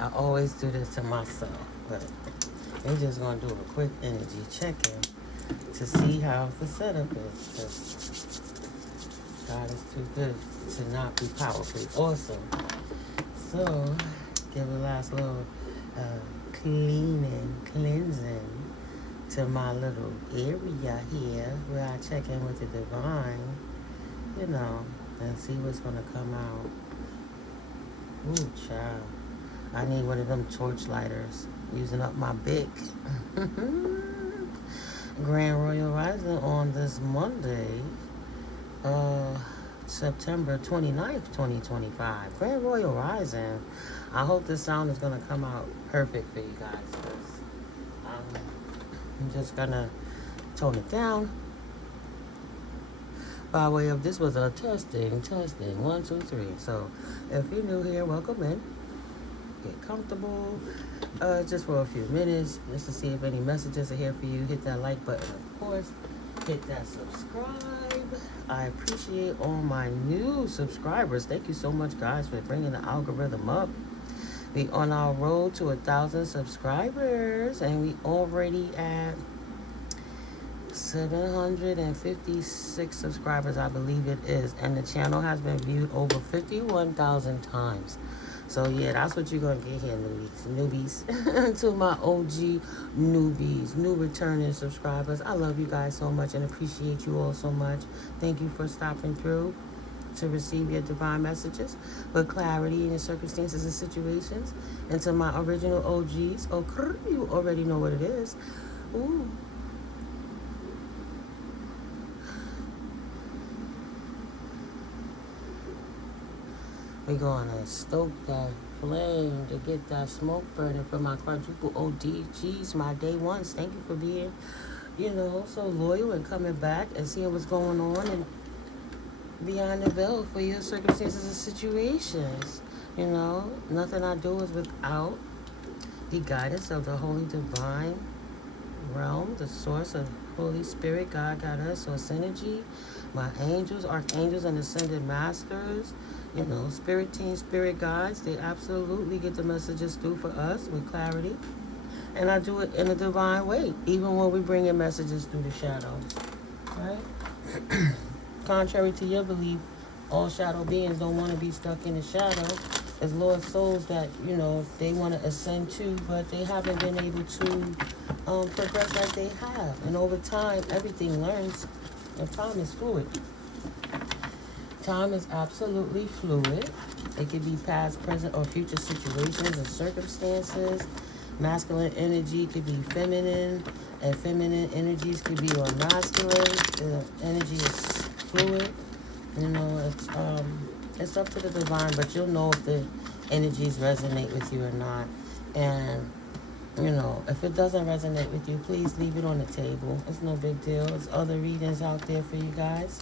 I always do this to myself, but we're just gonna do a quick energy check-in to see how the setup is. 'Cause God is too good to not be powerfully awesome. So, give a last little cleansing to my little area here where I check in with the divine, and see what's gonna come out. Ooh, child. I need one of them torch lighters. Using up my Bic. Grand Royal Rising on this Monday, September 29th, 2025. Grand Royal Rising. I hope this sound is going to come out perfect for you guys. Because I'm just going to tone it down. By way of, this was a testing. 1, 2, 3. So, if you're new here, welcome in. Get comfortable. Just for a few minutes, just to see if any messages are here for you. Hit that like button, of course. Hit that subscribe. I appreciate all my new subscribers. Thank you so much, guys, for bringing the algorithm up. We on our road to 1,000 subscribers, and we already at 756 subscribers, I believe it is, and the channel has been viewed over 51,000 times. So yeah, that's what you're gonna get here, newbies. To my OG newbies, new returning subscribers. I love you guys so much and appreciate you all so much. Thank you for stopping through to receive your divine messages with clarity in your circumstances and situations. And to my original OGs, you already know what it is. Ooh. We're going to stoke that flame to get that smoke burning for my quadruple ODGs, my day ones. Thank you for being, so loyal and coming back and seeing what's going on and behind the veil for your circumstances and situations. Nothing I do is without the guidance of the Holy Divine Realm, the source of Holy Spirit, God, Goddess, Source Energy, my angels, archangels, and ascended masters. Spirit team, spirit guides, they absolutely get the messages through for us with clarity. And I do it in a divine way, even when we bring in messages through the shadows, right? Contrary to your belief, all shadow beings don't want to be stuck in the shadow. As lost souls that, they want to ascend to, but they haven't been able to progress like they have. And over time, everything learns, and time is fluid. Time is absolutely fluid. It could be past, present, or future situations and circumstances. Masculine energy could be feminine, and feminine energies could be on masculine. The energy is fluid. It's up to the divine, but you'll know if the energies resonate with you or not. And, if it doesn't resonate with you, please leave it on the table. It's no big deal. There's other readings out there for you guys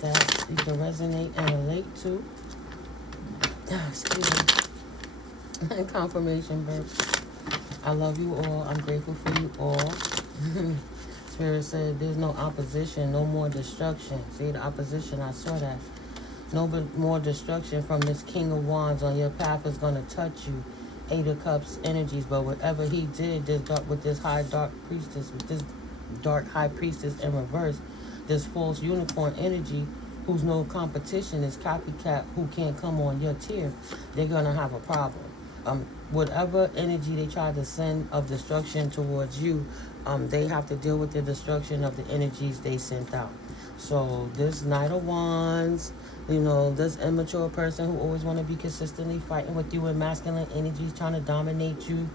that you can resonate and relate to. Excuse me. Confirmation, bird. I love you all. I'm grateful for you all. Spirit said there's no opposition, no more destruction. See the opposition, I saw that. No more destruction from this King of Wands on your path is going to touch you. 8 of Cups energies, but whatever he did with this dark high priestess in reverse, this false unicorn energy, who's no competition, is copycat who can't come on your tier, they're going to have a problem. Whatever energy they try to send of destruction towards you, they have to deal with the destruction of the energies they sent out. So this Knight of Wands, this immature person who always want to be consistently fighting with you in masculine energies, trying to dominate you.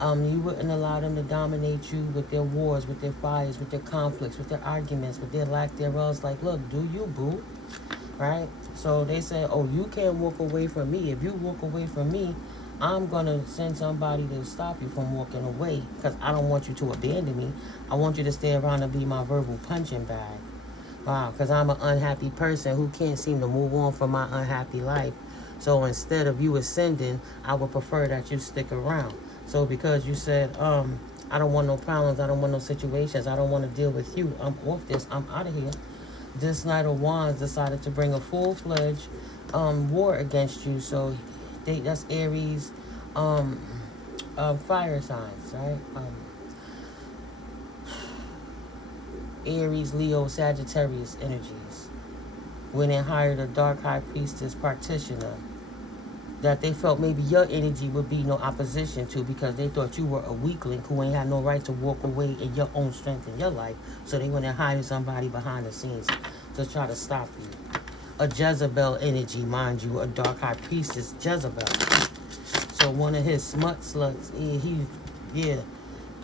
You wouldn't allow them to dominate you with their wars, with their fires, with their conflicts, with their arguments, with their lack thereof. It's like, look, do you, boo? Right? So they said, oh, you can't walk away from me. If you walk away from me, I'm going to send somebody to stop you from walking away, because I don't want you to abandon me. I want you to stay around and be my verbal punching bag. Wow, because I'm an unhappy person who can't seem to move on from my unhappy life. So instead of you ascending, I would prefer that you stick around. So because you said, I don't want no problems, I don't want no situations, I don't want to deal with you, I'm off this, I'm out of here. This Knight of Wands decided to bring a full-fledged war against you. So that's Aries, fire signs, right? Aries, Leo, Sagittarius energies. When they hired a dark high priestess practitioner that they felt maybe your energy would be no opposition to, because they thought you were a weakling who ain't had no right to walk away in your own strength in your life. So they went and hired somebody behind the scenes to try to stop you. A Jezebel energy, mind you, a dark high priestess, Jezebel. So one of his smut slugs, yeah,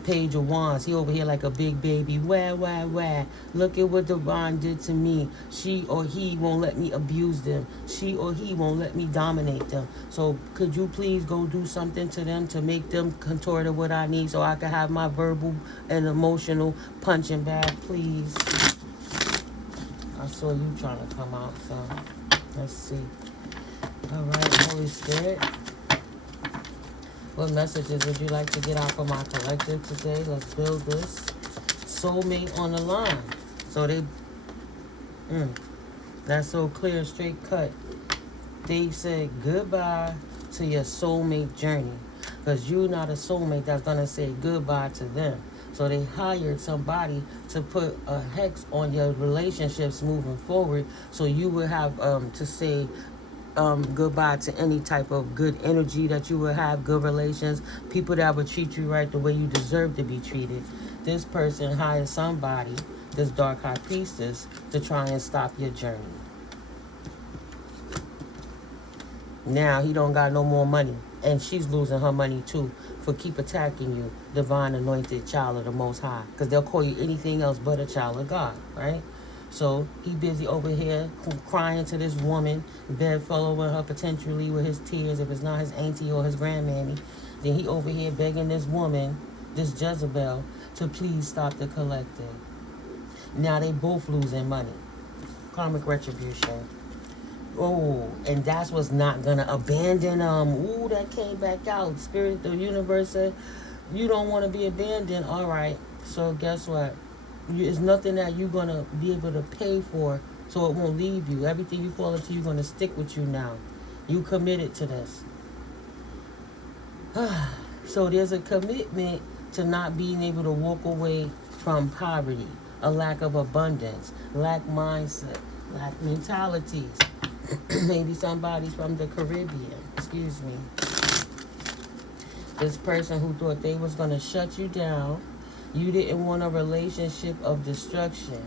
Page of Wands, he over here like a big baby. Wah. Look at what Divine did to me. She or he won't let me abuse them. She or he won't let me dominate them. So could you please go do something to them to make them contort to what I need so I can have my verbal and emotional punching bag, please? I saw you trying to come out, so let's see. All right, Holy Spirit. What messages would you like to get out from our collective today? Let's build this. Soulmate on the line. So that's so clear, straight cut. They said goodbye to your soulmate journey. Because you're not a soulmate that's going to say goodbye to them. So they hired somebody to put a hex on your relationships moving forward. So you would have to say goodbye to any type of good energy that you would have, good relations, people that would treat you right the way you deserve to be treated. This person hired somebody, this dark high priestess, to try and stop your journey. Now he don't got no more money, and she's losing her money too for keep attacking you, divine anointed child of the Most High, because they'll call you anything else but a child of God, right? So he busy over here crying to this woman, bedfellow with her potentially with his tears, if it's not his auntie or his grandmammy. Then he over here begging this woman, this Jezebel, to please stop the collective. Now they both losing money. Karmic retribution. Oh, and that's what's not gonna abandon them. Ooh, that came back out. Spirit, the universe said, you don't want to be abandoned. All right. So guess what? It's nothing that you're going to be able to pay for, so it won't leave you. Everything you fall into, you're going to stick with you now. You committed to this. So there's a commitment to not being able to walk away from poverty, a lack of abundance, lack mindset, lack mentalities. Maybe somebody's from the Caribbean. Excuse me. This person who thought they was going to shut you down. You didn't want a relationship of destruction.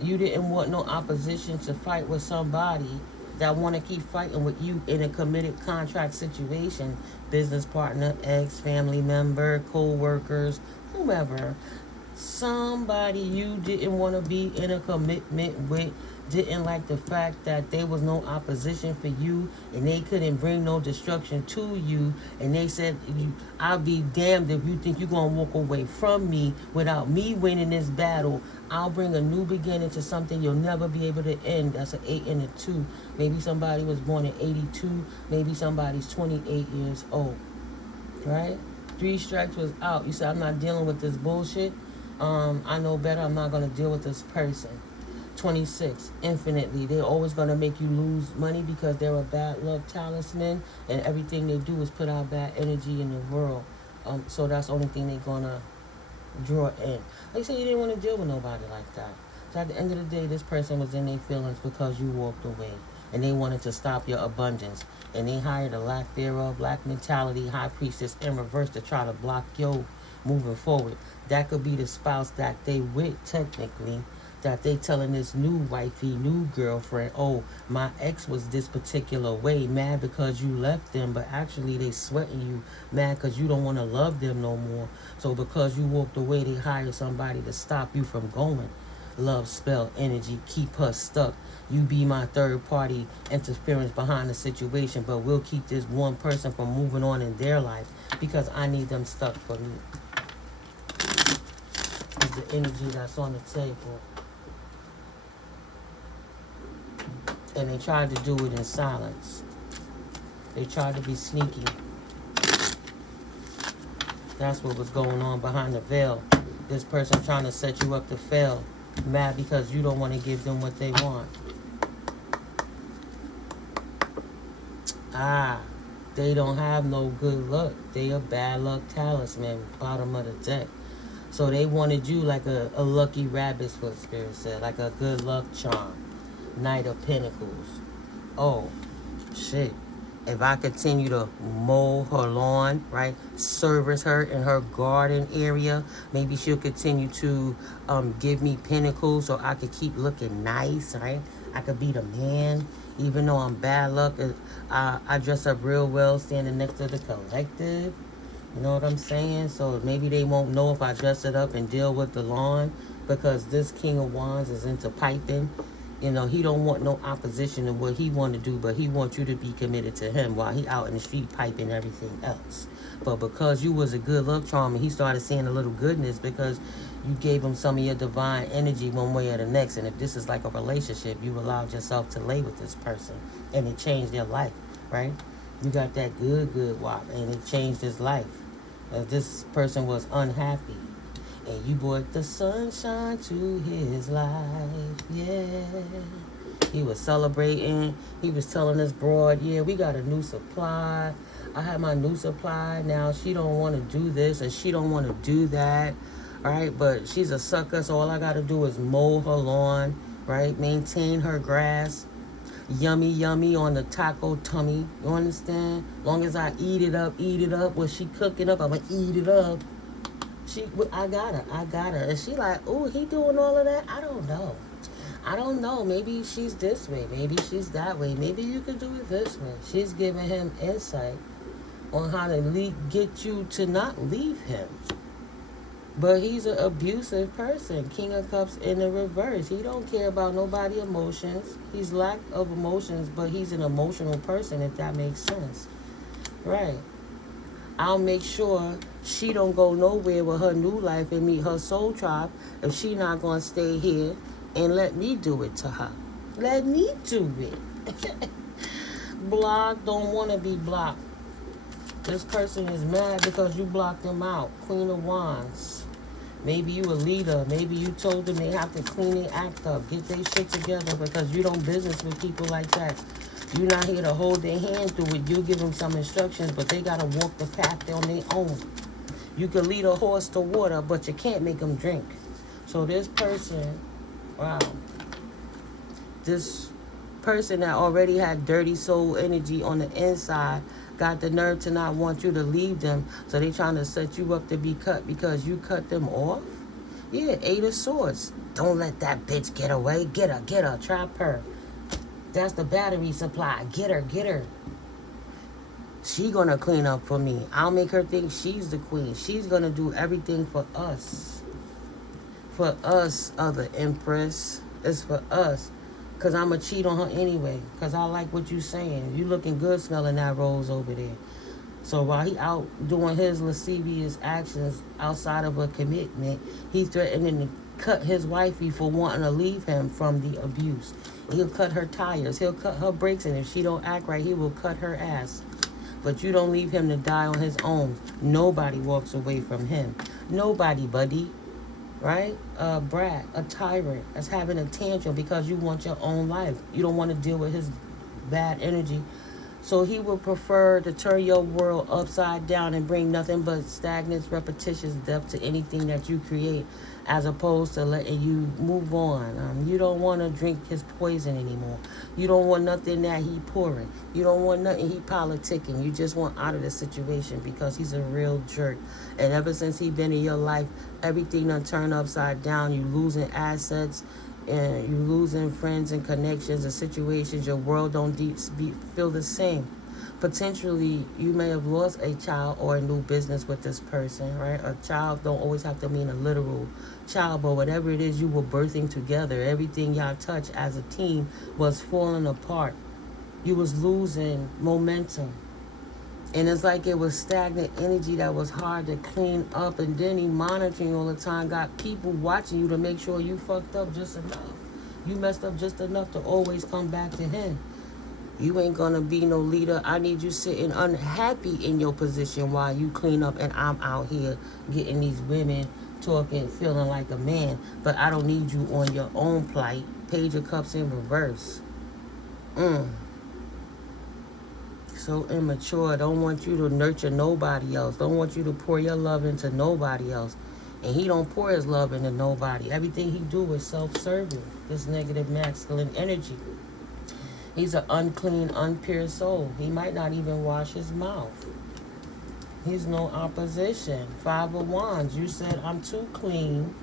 You didn't want no opposition to fight with somebody that want to keep fighting with you in a committed contract situation. Business partner, ex, family member, co-workers, whomever. Somebody you didn't want to be in a commitment with, didn't like the fact that there was no opposition for you and they couldn't bring no destruction to you, and they said, I'll be damned if you think you're going to walk away from me without me winning this battle. I'll bring a new beginning to something you'll never be able to end. That's an 8 and a 2. Maybe somebody was born in 82. Maybe somebody's 28 years old. Right? 3 strikes was out. You said, I'm not dealing with this bullshit. I know better. I'm not going to deal with this person. 26, infinitely. They're always going to make you lose money because they're a bad luck talisman, and everything they do is put out bad energy in the world. So that's the only thing they're going to draw in. Like I said, you didn't want to deal with nobody like that. So at the end of the day, this person was in their feelings because you walked away, and they wanted to stop your abundance. And they hired a lack thereof, lack mentality, high priestess in reverse to try to block your moving forward. That could be the spouse that they with, technically, that they telling this new wifey, new girlfriend, oh, my ex was this particular way, mad because you left them, but actually they sweating you, mad because you don't want to love them no more. So because you walked away, they hired somebody to stop you from going. Love spell energy, keep her stuck. You be my third party interference behind the situation, but we'll keep this one person from moving on in their life because I need them stuck for me. Is the energy that's on the table. And they tried to do it in silence. They tried to be sneaky. That's what was going on behind the veil. This person trying to set you up to fail. Mad because you don't want to give them what they want. They don't have no good luck. They a bad luck talisman, bottom of the deck. So they wanted you like a lucky rabbit's foot, Spirit said, like a good luck charm. Knight of Pentacles. Oh, shit. If I continue to mow her lawn, right, service her in her garden area, maybe she'll continue to give me pentacles so I could keep looking nice, right? I could be the man, even though I'm bad luck. I dress up real well standing next to the collective. You know what I'm saying? So maybe they won't know if I dress it up and deal with the lawn, because this King of Wands is into piping. You know, he don't want no opposition to what he want to do, but he wants you to be committed to him while he out in the street piping everything else. But because you was a good luck charm, and he started seeing a little goodness because you gave him some of your divine energy one way or the next. And if this is like a relationship, you allowed yourself to lay with this person and it changed their life, right? You got that good wop and it changed his life. This person was unhappy. And you brought the sunshine to his life, yeah. He was celebrating. He was telling us broad, yeah, we got a new supply. I have my new supply. Now she don't want to do this and she don't want to do that, right? But she's a sucker, so all I got to do is mow her lawn, right? Maintain her grass. Yummy, yummy on the taco tummy. You understand? Long as I eat it up. What she cooking up, I'm going to eat it up. I got her. And she like, oh, he doing all of that? I don't know. Maybe she's this way. Maybe she's that way. Maybe you could do it this way. She's giving him insight on how to get you to not leave him. But he's an abusive person. King of Cups in the reverse. He don't care about nobody's emotions. He's lack of emotions, but he's an emotional person, if that makes sense. Right. I'll make sure she don't go nowhere with her new life and meet her soul tribe if she not going to stay here and let me do it to her. Let me do it. Block, don't want to be blocked. This person is mad because you blocked them out. Queen of Wands. Maybe you a leader. Maybe you told them they have to clean their act up. Get their shit together because you don't business with people like that. You're not here to hold their hand through it. You give them some instructions, but they got to walk the path on their own. You can lead a horse to water, but you can't make them drink. So this person, wow. This person that already had dirty soul energy on the inside got the nerve to not want you to leave them. So they trying to set you up to be cut because you cut them off. Yeah, 8 of Swords. Don't let that bitch get away. Get her, trap her. That's the battery supply. Get her. She gonna clean up for me. I'll make her think she's the queen. She's gonna do everything for us. For us, other Empress. It's for us. Because I'm going to cheat on her anyway. Because I like what you saying. You looking good smelling that rose over there. So while he out doing his lascivious actions outside of a commitment, he threatening to cut his wifey for wanting to leave him from the abuse. He'll cut her tires. He'll cut her brakes. And if she don't act right, he will cut her ass. But you don't leave him to die on his own. Nobody walks away from him. Nobody, buddy. Right? A brat, a tyrant that's having a tantrum because you want your own life. You don't want to deal with his bad energy. So he would prefer to turn your world upside down and bring nothing but stagnant, repetitious death to anything that you create, as opposed to letting you move on. You don't want to drink his poison anymore. You don't want nothing that he pouring. You don't want nothing he politicking. You just want out of the situation because he's a real jerk. And ever since he been in your life, everything done turned upside down. You losing assets, and you losing friends and connections and situations. Your world don't feel the same. Potentially, you may have lost a child or a new business with this person, right? A child don't always have to mean a literal child, but whatever it is you were birthing together, everything y'all touched as a team was falling apart. You was losing momentum. And it's like it was stagnant energy that was hard to clean up. And then he monitoring all the time, got people watching you to make sure you fucked up just enough. You messed up just enough to always come back to him. You ain't gonna be no leader. I need you sitting unhappy in your position while you clean up and I'm out here getting these women talking, feeling like a man. But I don't need you on your own plight. Page of Cups in reverse. So immature. Don't want you to nurture nobody else. Don't want you to pour your love into nobody else. And he don't pour his love into nobody. Everything he do is self-serving. This negative masculine energy. He's an unclean, unpure soul. He might not even wash his mouth. He's no opposition. 5 of Wands. You said, I'm too clean.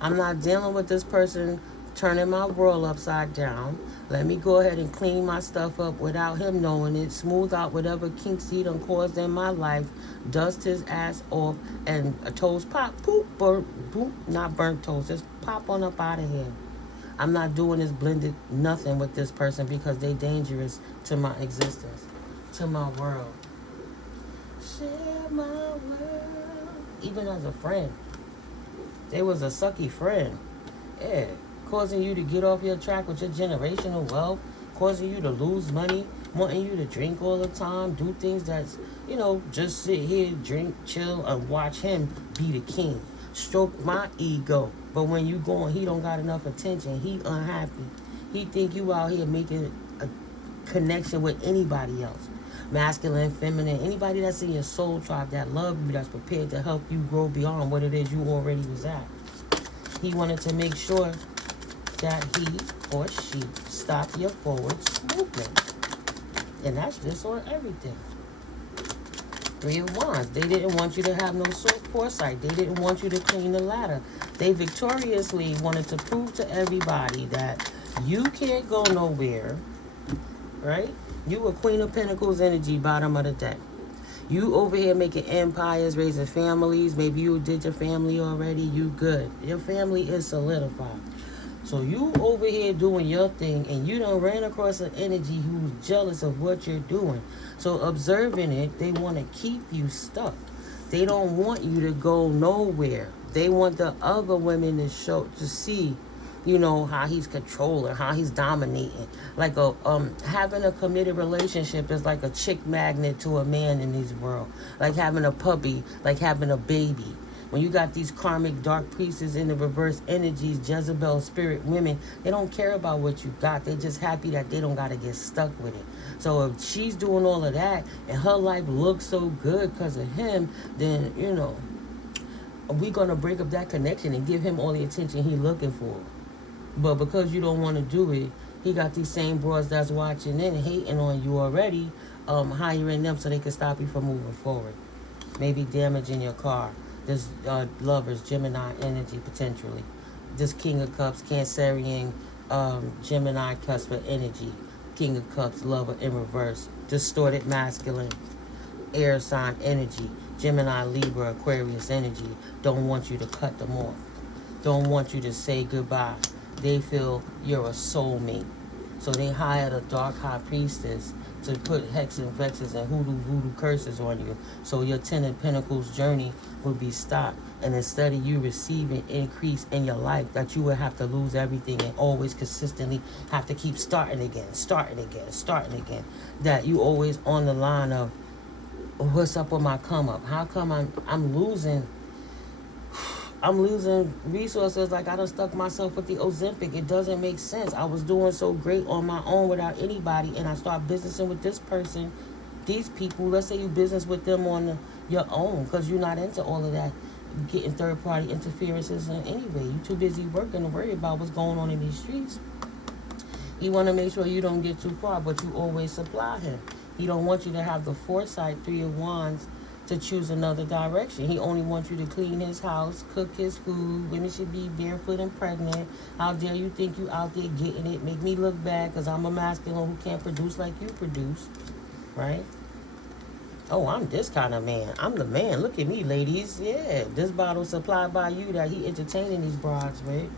I'm not dealing with this person turning my world upside down. Let me go ahead and clean my stuff up without him knowing it. Smooth out whatever kinks he done caused in my life. Dust his ass off and toes pop. Poop, burnt, boop. Not burnt toes. Just pop on up out of here. I'm not doing this blended nothing with this person because they dangerous to my existence, to my world. Share my world. Even as a friend. They was a sucky friend. Yeah. Causing you to get off your track with your generational wealth. Causing you to lose money. Wanting you to drink all the time. Do things that's, just sit here, drink, chill, and watch him be the king. Stroke my ego. But when you going, he don't got enough attention. He unhappy. He think you out here making a connection with anybody else. Masculine, feminine, anybody that's in your soul tribe that love you, that's prepared to help you grow beyond what it is you already was at. He wanted to make sure that he or she stop your forwards movement. And that's just on everything. 3 of Wands. They didn't want you to have no foresight. They didn't want you to clean the ladder. They victoriously wanted to prove to everybody that you can't go nowhere, right? You a Queen of Pentacles energy, bottom of the deck. You over here making empires, raising families. Maybe you did your family already. You good. Your family is solidified. So you over here doing your thing, and you done ran across an energy who's jealous of what you're doing. So observing it, they want to keep you stuck. They don't want you to go nowhere. They want the other women to see, how he's controlling, how he's dominating. Like having a committed relationship is like a chick magnet to a man in this world. Like having a puppy, like having a baby. When you got these karmic dark priestesses in the reverse energies, Jezebel spirit women, they don't care about what you got. They just happy that they don't got to get stuck with it. So if she's doing all of that and her life looks so good because of him, then, we're going to break up that connection and give him all the attention he's looking for. But because you don't want to do it, he got these same broads that's watching and hating on you already, hiring them so they can stop you from moving forward. Maybe damaging your car. This lovers, Gemini energy potentially. This King of Cups, Cancerian, Gemini cusp energy. King of Cups, lover in reverse. Distorted masculine, air sign energy. Gemini, Libra, Aquarius energy. Don't want you to cut them off. Don't want you to say goodbye. They feel you're a soulmate. So they hired a dark high priestess to put hex and vexes and voodoo curses on you. So your 10 of Pentacles journey would be stopped. And instead of you receiving increase in your life, that you would have to lose everything and always consistently have to keep starting again. That you always on the line of, what's up with my come up? How come I'm losing resources? Like I done stuck myself with the Ozempic. It doesn't make sense. I was doing so great on my own without anybody, and I start businessing with this person, these people. Let's say you business with them on your own because you're not into all of that getting third-party interferences in any way. You're too busy working to worry about what's going on in these streets. He want to make sure you don't get too far, but you always supply him. He don't want you to have the foresight, 3 of Wands, to choose another direction. He only wants you to clean his house, cook his food. Women should be barefoot and pregnant. How dare you think you out there getting it? Make me look bad because I'm a masculine who can't produce like you produce, right? Oh, I'm this kind of man. I'm the man. Look at me, ladies. Yeah, this bottle supplied by you that he entertaining these broads with.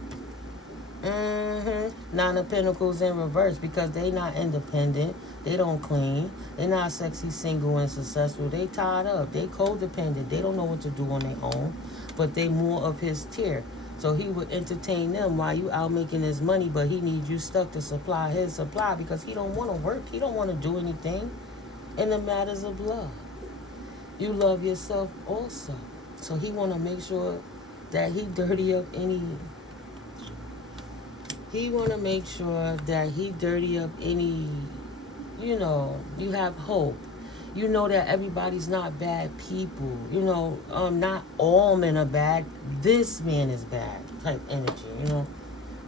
9 of Pentacles in reverse because they not independent. They don't clean. They're not sexy, single, and successful. They tied up. They codependent. They don't know what to do on their own. But they more of his tier. So he would entertain them while you out making his money, but he needs you stuck to supply his supply because he don't want to work. He don't want to do anything in the matters of love. You love yourself also. So he want to make sure that he dirty up any... He want to make sure that he dirty up any you know, you have hope. You know that everybody's not bad people. You know, not all men are bad. This man is bad type energy, you know.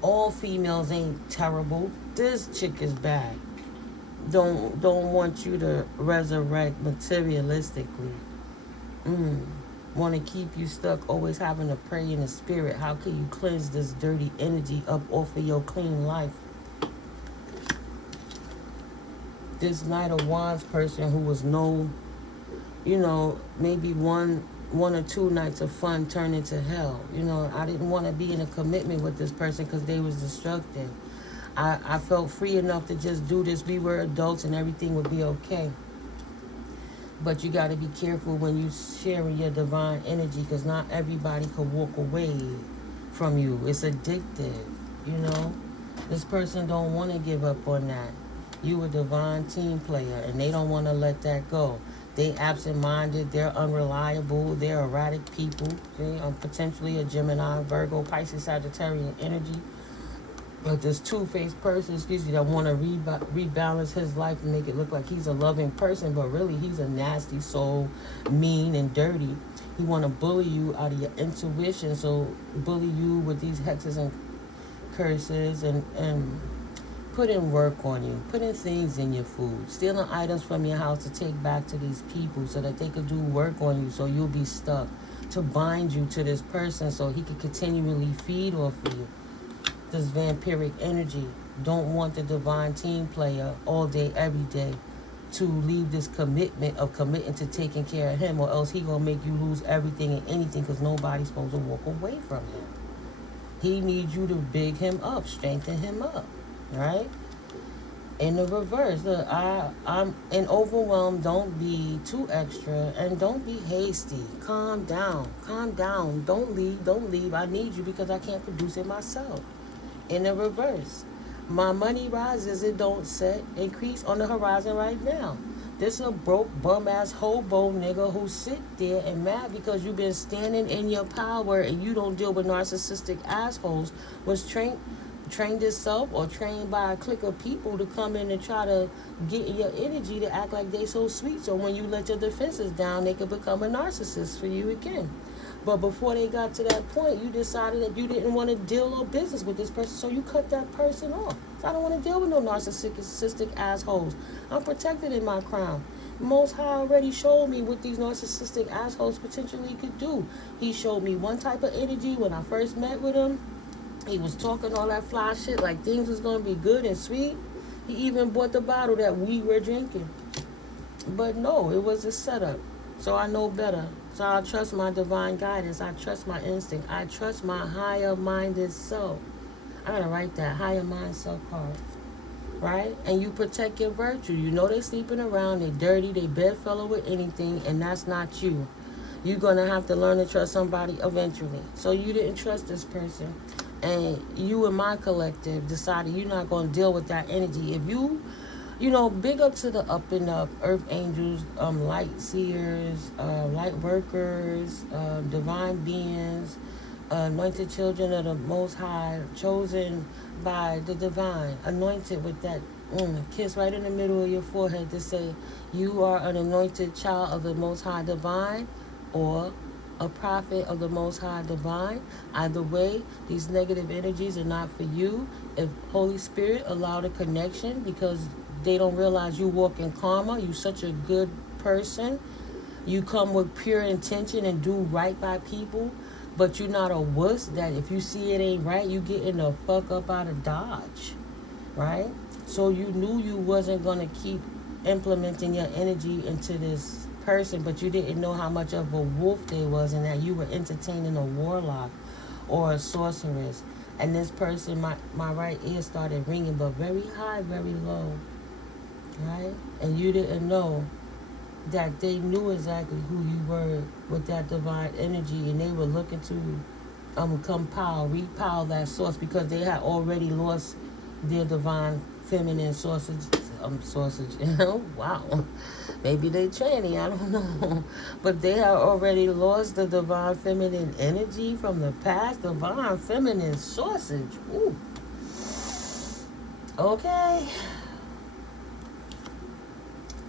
All females ain't terrible. This chick is bad. Don't want you to resurrect materialistically. Want to keep you stuck, always having to pray in the spirit. How can you cleanse this dirty energy up off of your clean life? This Knight of Wands person who was no, you know, maybe one or two nights of fun turned into hell. You know, I didn't want to be in a commitment with this person because they was destructive. I felt free enough to just do this. We were adults and everything would be okay. But you got to be careful when you sharing your divine energy, because not everybody could walk away from you. It's addictive, you know. This person don't want to give up on that. You a divine team player, and they don't want to let that go. They absent-minded, they're unreliable, they're erratic people. They are potentially a Gemini, Virgo, Pisces, Sagittarian energy. But this two-faced person, that want to rebalance his life and make it look like he's a loving person, but really he's a nasty soul, mean and dirty. He want to bully you out of your intuition, so bully you with these hexes and curses and put in work on you, put in things in your food, stealing items from your house to take back to these people so that they could do work on you, so you'll be stuck, to bind you to this person so he could continually feed off of you. This vampiric energy don't want the divine team player all day, every day, to leave this commitment of committing to taking care of him, or else he gonna make you lose everything and anything, because nobody's supposed to walk away from him. He needs you to big him up, strengthen him up, right? In the reverse, look, I'm in overwhelmed. Don't be too extra and don't be hasty. Calm down. Don't leave. I need you because I can't produce it myself. In the reverse, my money rises, it don't set, increase on the horizon right now. This a broke bum-ass hobo nigga who sit there and mad because you've been standing in your power and you don't deal with narcissistic assholes, was trained itself or trained by a clique of people to come in and try to get your energy to act like they so sweet, so when you let your defenses down, they could become a narcissist for you again. But before they got to that point, you decided that you didn't want to deal or business with this person, so you cut that person off. So I don't want to deal with no narcissistic assholes. I'm protected in my crown. Most High already showed me what these narcissistic assholes potentially could do. He showed me one type of energy when I first met with him. He was talking all that fly shit like things was going to be good and sweet. He even bought the bottle that we were drinking. But no, it was a setup. So I know better. So I trust my divine guidance. I trust my instinct. I trust my higher-minded self. I gotta write that higher mind self card. Right? And you protect your virtue. You know they sleeping around. They dirty. They bedfellow with anything. And that's not you. You're going to have to learn to trust somebody eventually. So you didn't trust this person. And you and my collective decided you're not going to deal with that energy. If you know, big up to the up and up earth angels, light seers, light workers, divine beings, anointed children of the Most High, chosen by the divine, anointed with that kiss right in the middle of your forehead to say you are an anointed child of the Most High Divine, or a prophet of the Most High Divine. Either way, these negative energies are not for you. If Holy Spirit allowed a connection, because they don't realize you walk in karma, you such a good person, you come with pure intention and do right by people, but you're not a wuss that if you see it ain't right, you getting the fuck up out of Dodge, right? So you knew you wasn't going to keep implementing your energy into this person, but you didn't know how much of a wolf they was, and that you were entertaining a warlock or a sorceress. And this person, my right ear started ringing, but very high, very low, right? And you didn't know that they knew exactly who you were with that divine energy, and they were looking to repile that source, because they had already lost their divine feminine sausage, wow, maybe they tranny, I don't know, but they had already lost the divine feminine energy from the past. Divine feminine sausage, ooh, okay.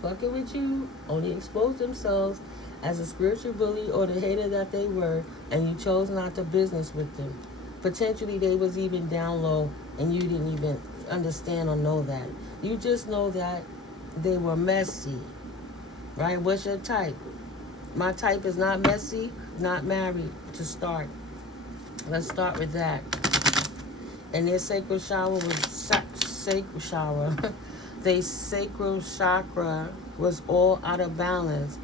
fucking with you only exposed themselves as a spiritual bully or the hater that they were, and you chose not to business with them. Potentially they was even down low and you didn't even understand or know that. You just know that they were messy, right? What's your type? My type is not messy, not married to start. Let's start with that. And their sacral shower was sacral shower. Their sacral chakra was all out of balance.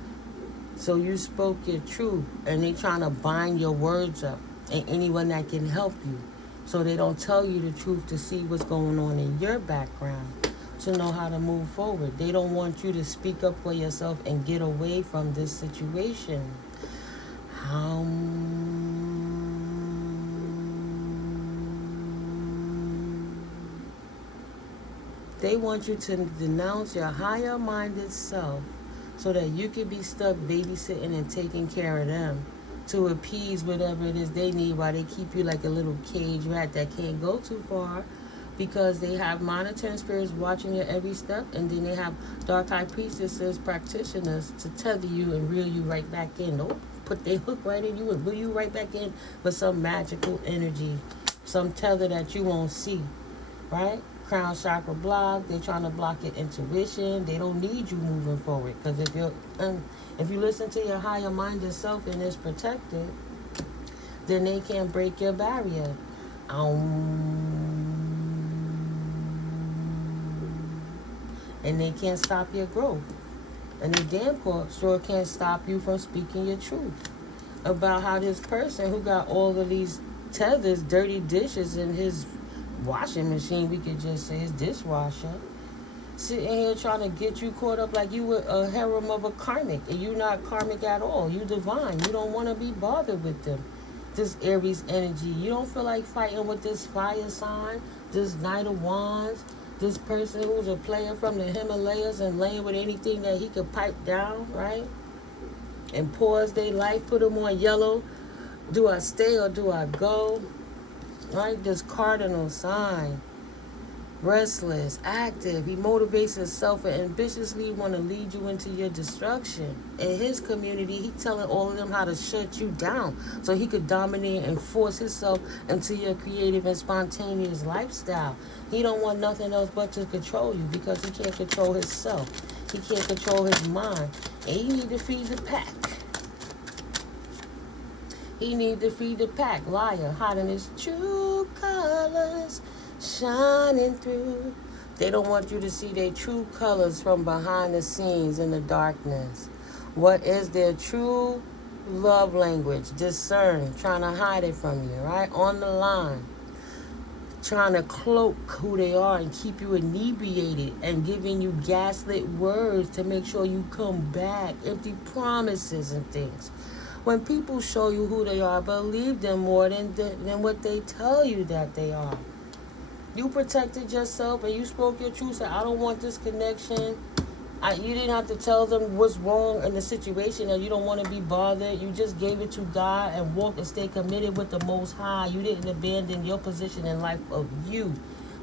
So you spoke your truth, and they trying to bind your words up, and anyone that can help you, so they don't tell you the truth to see what's going on in your background, to know how to move forward. They don't want you to speak up for yourself and get away from this situation. They want you to denounce your higher-minded self so that you can be stuck babysitting and taking care of them to appease whatever it is they need while they keep you like a little cage rat that can't go too far, because they have monitoring spirits watching your every step, and then they have dark high priestesses, practitioners to tether you and reel you right back in. Nope, put their hook right in you and reel you right back in with some magical energy, some tether that you won't see, right? Crown chakra block. They're trying to block your intuition. They don't need you moving forward, because if you listen to your higher minded self and it's protected, then they can't break your barrier. And they can't stop your growth. And they damn sure can't stop you from speaking your truth about how this person who got all of these tethers, dirty dishes in his washing machine, we could just say his dishwasher, sitting here trying to get you caught up like you were a harem of a karmic, and you not karmic at all. You divine. You don't want to be bothered with them. This Aries energy. You don't feel like fighting with this fire sign, this Knight of Wands, this person who's a player from the Himalayas and laying with anything that he could pipe down, right? And pause their life, put them on yellow. Do I stay or do I go? Right? This cardinal sign. Restless, active. He motivates himself and ambitiously want to lead you into your destruction. In his community, he telling all of them how to shut you down so he could dominate and force himself into your creative and spontaneous lifestyle. He don't want nothing else but to control you, because he can't control himself. He can't control his mind. And he need to feed the pack. He need to feed the pack. Liar, hiding his true colors, shining through. They don't want you to see their true colors from behind the scenes in the darkness. What is their true love language? Discern, trying to hide it from you, right? On the line. Trying to cloak who they are and keep you inebriated and giving you gaslit words to make sure you come back. Empty promises and things. When people show you who they are, believe them more than what they tell you that they are. You protected yourself and you spoke your truth. Said, I don't want this connection. You didn't have to tell them what's wrong in the situation, and you don't want to be bothered. You just gave it to God and walked and stayed committed with the Most High. You didn't abandon your position in life of you.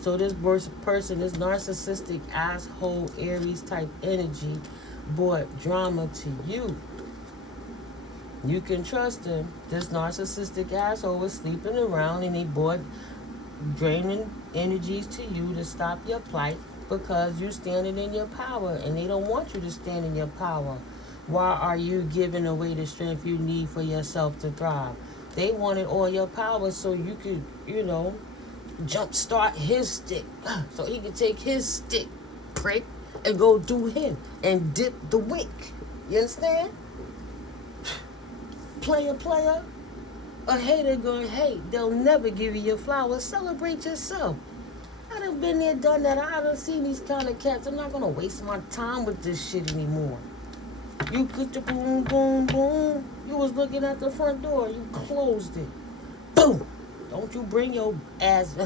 So this person, this narcissistic asshole Aries type energy, brought drama to you. You can trust him. This narcissistic asshole was sleeping around, and he brought draining energies to you to stop your plight, because you're standing in your power, and they don't want you to stand in your power. Why are you giving away the strength you need for yourself to thrive? They wanted all your power so you could, jumpstart his stick, so he could take his stick, prick, and go do him and dip the wick. You understand? Player, a hater gonna hate. They'll never give you your flowers. Celebrate yourself. I done been there, done that. I done seen these kind of cats. I'm not gonna waste my time with this shit anymore. You put the boom, boom, boom. You was looking at the front door. You closed it. Boom. Don't you bring your ass.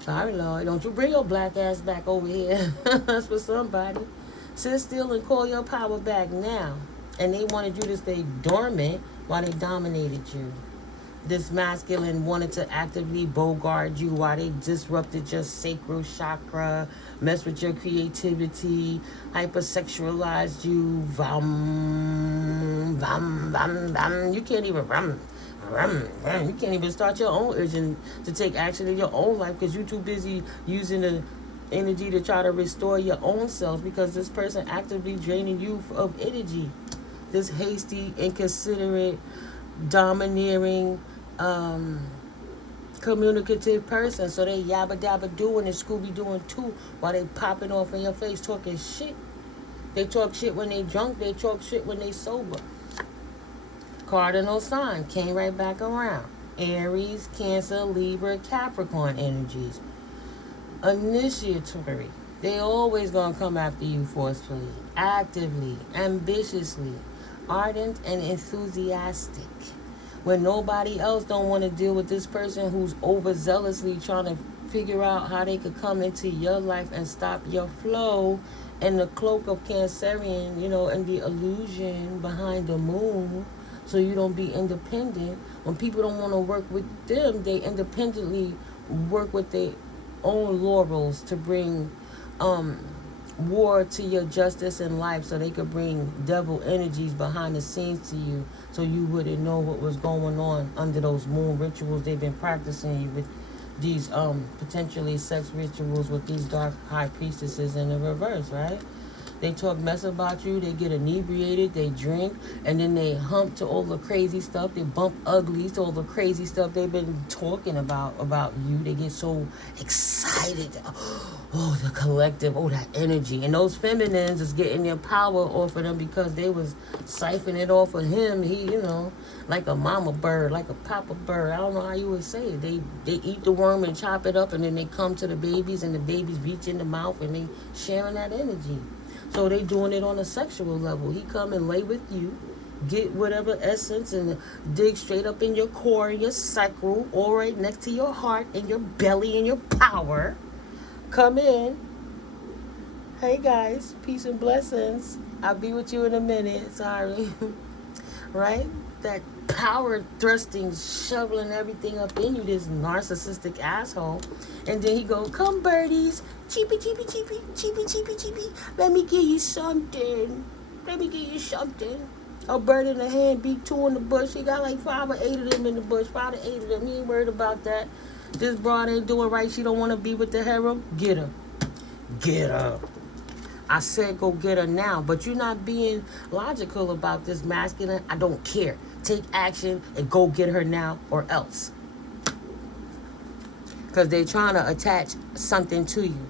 Sorry, Lord. Don't you bring your black ass back over here. That's for somebody. Sit still and call your power back now. And they wanted you to stay dormant while they dominated you. This masculine wanted to actively bogart you while they disrupted your sacral chakra, mess with your creativity, hypersexualized you. Vom, vom, vom, vom. You can't even rum. You can't even start your own urging to take action in your own life because you're too busy using the energy to try to restore your own self, because this person actively draining you of energy. This hasty, inconsiderate, domineering, communicative person. So they yabba dabba doing and Scooby doing too while they popping off in your face talking shit. They talk shit when they drunk. They talk shit when they sober. Cardinal sign came right back around. Aries, Cancer, Libra, Capricorn energies. Initiatory. They always gonna come after you forcefully, actively, ambitiously, ardent and enthusiastic. When nobody else don't want to deal with this person who's overzealously trying to figure out how they could come into your life and stop your flow, and the cloak of Cancerian, and the illusion behind the moon, so you don't be independent. When people don't want to work with them, they independently work with their own laurels to bring war to your justice in life, so they could bring devil energies behind the scenes to you, so you wouldn't know what was going on under those moon rituals they've been practicing with these potentially sex rituals with these dark high priestesses in the reverse, right? They talk mess about you, they get inebriated, they drink, and then they hump to all the crazy stuff. They bump uglies to all the crazy stuff they've been talking about you. They get so excited. Oh, the collective, that energy. And those feminines is getting their power off of them because they was siphoning it off of him. He, like a mama bird, like a papa bird. I don't know how you would say it. They eat the worm and chop it up, and then they come to the babies, and the babies reach in the mouth, and they sharing that energy. So they doing it on a sexual level. He come and lay with you, get whatever essence, and dig straight up in your core, your sacral, all right next to your heart and your belly and your power. Come in. Hey guys, peace and blessings. I'll be with you in a minute. Sorry. Right? That power thrusting, shoveling everything up in you, this narcissistic asshole. And then he go, come birdies, cheepy, cheepy, cheepy, cheepy, cheepy, cheepy. Let me give you something. Let me give you something. A bird in the hand, beat two in the bush. He got like 5 or 8 of them in the bush. 5 or 8 of them. He ain't worried about that. This broad ain't doing right. She don't want to be with the harem. Get her. Get her. I said go get her now. But you're not being logical about this masculine. I don't care. Take action and go get her now or else. Because they're trying to attach something to you.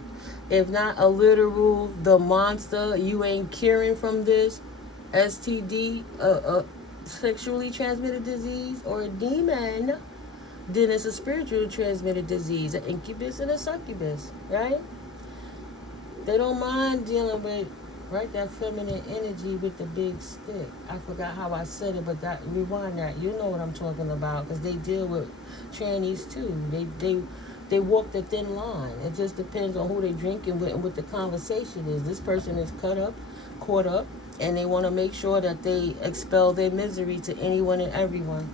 If not a literal, the monster, you ain't curing from this STD, sexually transmitted disease, or a demon, then it's a spiritually transmitted disease, an incubus and a succubus, right? They don't mind dealing with, right, that feminine energy with the big stick. I forgot how I said it, but rewind that. You know what I'm talking about, because they deal with trannies too. They walk the thin line. It just depends on who they drinking with and what the conversation is. This person is caught up, and they want to make sure that they expel their misery to anyone and everyone.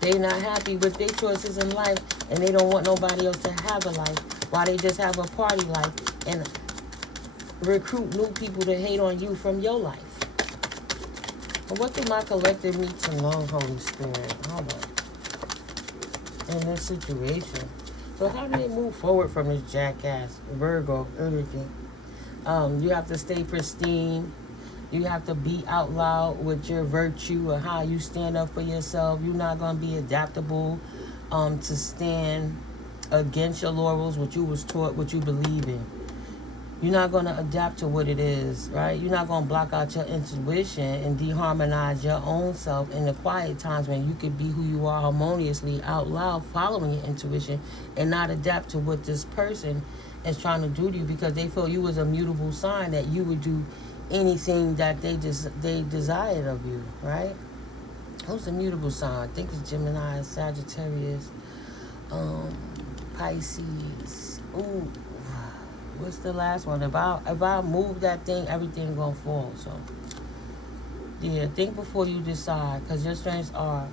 They're not happy with their choices in life, and they don't want nobody else to have a life, while they just have a party life and recruit new people to hate on you from your life. But what do my collective need to know, Holy Spirit? Hold on. In this situation. So how do they move forward from this jackass Virgo energy? You have to stay pristine. You have to be out loud with your virtue or how you stand up for yourself. You're not going to be adaptable to stand against your laurels, what you was taught, what you believe in. You're not going to adapt to what it is, right? You're not going to block out your intuition and deharmonize your own self in the quiet times when you could be who you are harmoniously out loud, following your intuition, and not adapt to what this person is trying to do to you, because they feel you was a mutable sign that you would do anything that they desired of you, right? Who's the mutable sign? I think it's Gemini, Sagittarius, Pisces. Ooh. What's the last one? If I move that thing, everything gonna fall. So, yeah, think before you decide, because your strengths are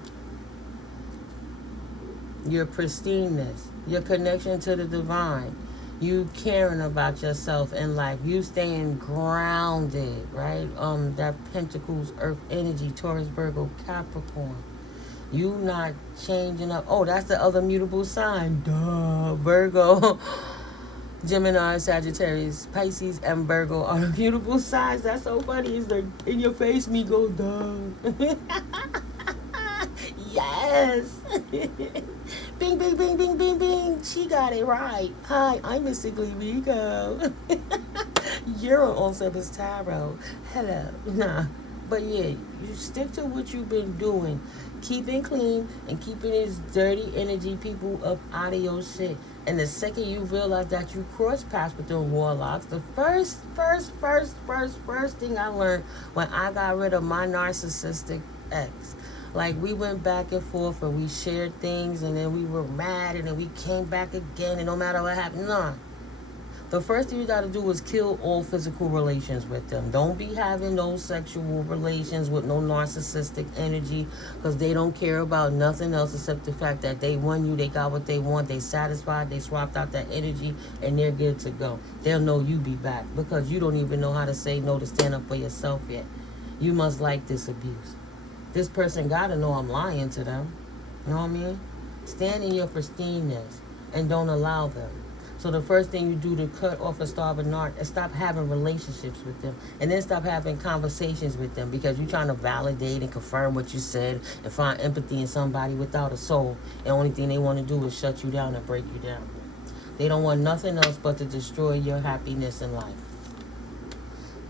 your pristineness, your connection to the divine, you caring about yourself in life, you staying grounded, right? That Pentacles, Earth energy, Taurus, Virgo, Capricorn. You not changing up. Oh, that's the other mutable sign. Duh. Virgo, Gemini, Sagittarius, Pisces, and Virgo are the mutable signs. That's so funny. It's like in your face, me go, duh. Yes. Bing, bing, bing, bing, bing, bing. She got it right. Hi, I'm Mystically Rico. You're on Unsaved Tarot. Hello. Nah. But yeah, you stick to what you've been doing. Keeping clean and keeping these dirty energy people up out of your shit. And the second you realize that you cross paths with them warlocks, the first thing I learned when I got rid of my narcissistic ex. Like, we went back and forth and we shared things and then we were mad and then we came back again, and no matter what happened, nah. The first thing you got to do is kill all physical relations with them. Don't be having no sexual relations with no narcissistic energy, because they don't care about nothing else except the fact that they won you, they got what they want, they satisfied, they swapped out that energy, and they're good to go. They'll know you be back because you don't even know how to say no to stand up for yourself yet. You must like this abuse. This person got to know I'm lying to them. You know what I mean? Stand in your pristineness and don't allow them. So the first thing you do to cut off a starving narc is stop having relationships with them, and then stop having conversations with them, because you're trying to validate and confirm what you said and find empathy in somebody without a soul. The only thing they want to do is shut you down and break you down. They don't want nothing else but to destroy your happiness in life.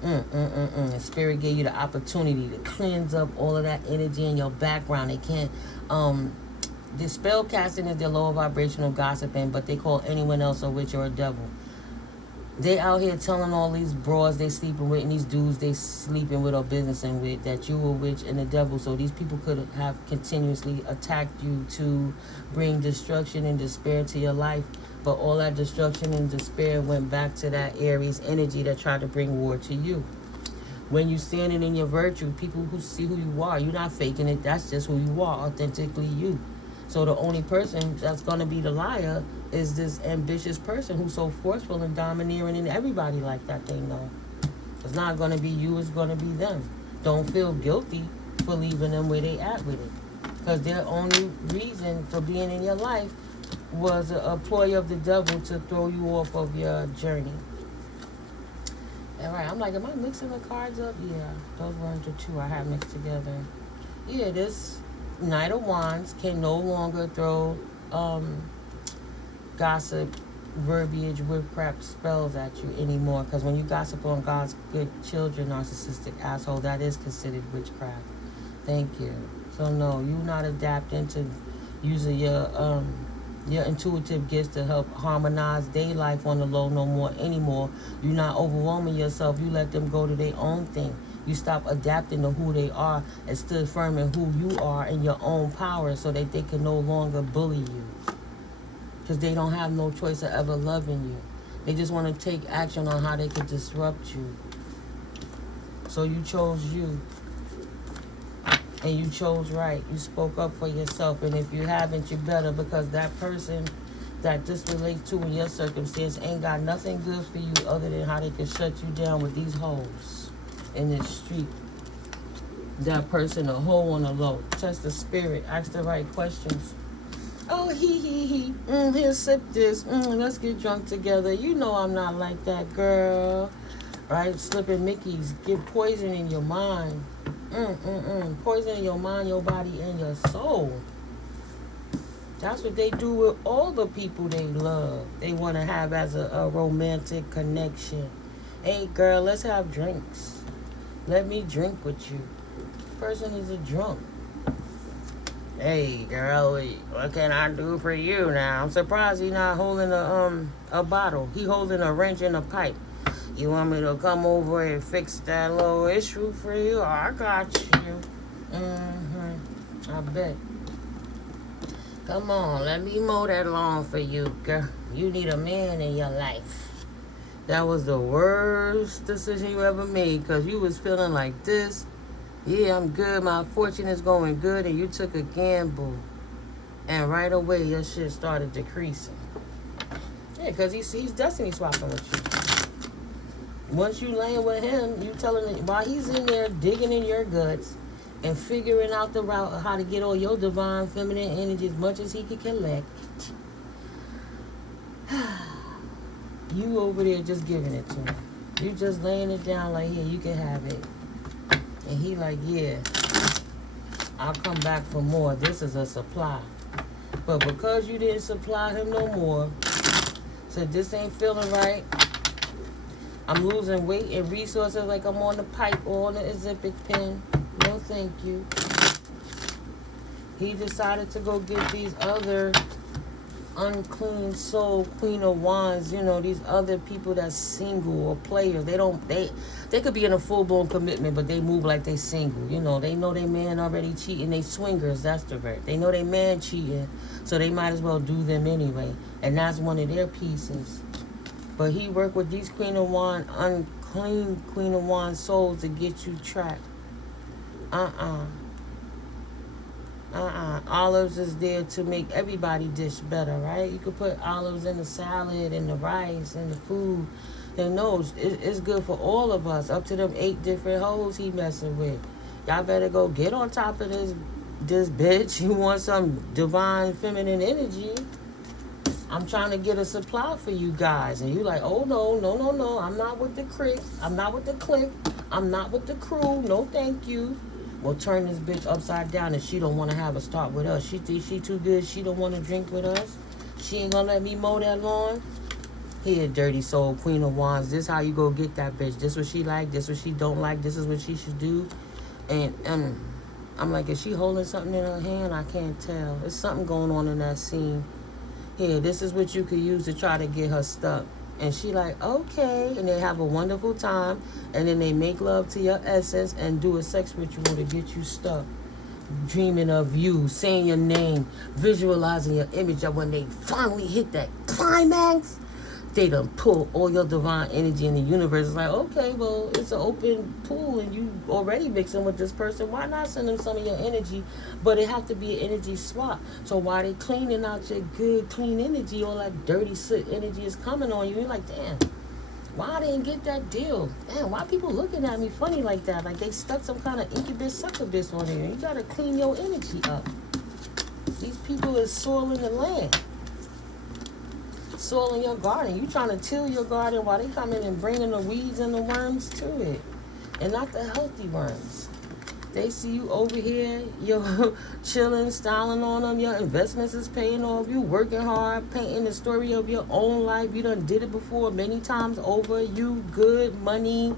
And Spirit gave you the opportunity to cleanse up all of that energy in your background. They can't, the spell casting is their lower vibrational gossiping, but they call anyone else a witch or a devil. They out here telling all these broads they sleeping with and these dudes they sleeping with or businessing with that you a witch and a devil. So these people could have continuously attacked you to bring destruction and despair to your life. But all that destruction and despair went back to that Aries energy that tried to bring war to you. When you standing in your virtue, people who see who you are, you're not faking it. That's just who you are, authentically you. So the only person that's going to be the liar is this ambitious person who's so forceful and domineering, and everybody like that they know. It's not going to be you, it's going to be them. Don't feel guilty for leaving them where they at with it. Because their only reason for being in your life was a ploy of the devil to throw you off of your journey. All right, I'm like, am I mixing the cards up? Yeah, those ones are two I have mixed together. Yeah, this Knight of Wands can no longer throw gossip, verbiage, witchcraft spells at you anymore. Because when you gossip on God's good children, narcissistic asshole, that is considered witchcraft. Thank you. So no, you not adapting to using your intuitive gifts to help harmonize their life on the low no more anymore. You're not overwhelming yourself. You let them go to their own thing. You stop adapting to who they are and stood firm in who you are in your own power, so that they can no longer bully you. Because they don't have no choice of ever loving you. They just want to take action on how they can disrupt you. So you chose you. And you chose right. You spoke up for yourself. And if you haven't, you better, because that person that this relates to in your circumstance ain't got nothing good for you other than how they can shut you down with these hoes in this street. That person a hoe on the low. Test the spirit. Ask the right questions. Oh, he. Here, sip this. Let's get drunk together. You know I'm not like that, girl. Right? Slipping Mickeys. Get poison in your mind. Poison in your mind, your body, and your soul. That's what they do with all the people they love. They want to have as a romantic connection. Hey, girl, let's have drinks. Let me drink with you. Person is a drunk. Hey, girl, what can I do for you now? I'm surprised he's not holding a bottle. He holding a wrench and a pipe. You want me to come over and fix that little issue for you? Oh, I got you. I bet. Come on, let me mow that lawn for you, girl. You need a man in your life. That was the worst decision you ever made, because you was feeling like this. Yeah, I'm good. My fortune is going good, and you took a gamble. And right away, your shit started decreasing. Yeah, because he's destiny swapping with you. Once you laying with him, you telling him, while he's in there digging in your guts and figuring out the route of how to get all your divine feminine energy as much as he can collect, you over there just giving it to him. You just laying it down like, here, you can have it. And he like, yeah, I'll come back for more. This is a supply. But because you didn't supply him no more, said this ain't feeling right. I'm losing weight and resources like I'm on the pipe or on the Ozempic pen. No thank you. He decided to go get these other unclean soul Queen of Wands, you know, these other people that's single or players. They could be in a full-blown commitment, but they move like they single. You know, they know their man already cheating. They swingers, that's the word. They know their man cheating, so they might as well do them anyway. And that's one of their pieces. But he worked with these Queen of Wands, unclean Queen of Wands souls to get you trapped. Olives is there to make everybody dish better, right? You could put olives in the salad and the rice and the food. And no, it's good for all of us. Up to them 8 different hoes he messing with. Y'all better go get on top of this bitch. You want some divine feminine energy? I'm trying to get a supply for you guys. And you like, oh, no. I'm not with the crick. I'm not with the clique. I'm not with the crew. No, thank you. We'll turn this bitch upside down and she don't want to have a start with us. She thinks she too good. She don't want to drink with us. She ain't going to let me mow that lawn. Here, dirty soul, Queen of Wands. This how you go get that bitch. This what she like. This what she don't like. This is what she should do. And I'm like, is she holding something in her hand? I can't tell. There's something going on in that scene. Here, this is what you could use to try to get her stuck. And she like, okay. And they have a wonderful time. And then they make love to your essence and do a sex ritual to get you stuck. Dreaming of you, saying your name, visualizing your image of when they finally hit that climax. They done pull all your divine energy in the universe. It's like, okay, well, it's an open pool and you already mixing with this person. Why not send them some of your energy? But it have to be an energy swap. So while they cleaning out your good, clean energy, all that dirty, soot energy is coming on you. You're like, damn, why I didn't get that deal? Damn, why people looking at me funny like that? Like they stuck some kind of incubus, succubus on here. You got to clean your energy up. These people is soiling the land. Soil in your garden. You trying to till your garden while they come in and bringing the weeds and the worms to it. And not the healthy worms. They see you over here, you're chilling, styling on them. Your investments is paying off. You working hard, painting the story of your own life. You done did it before many times over. You good money.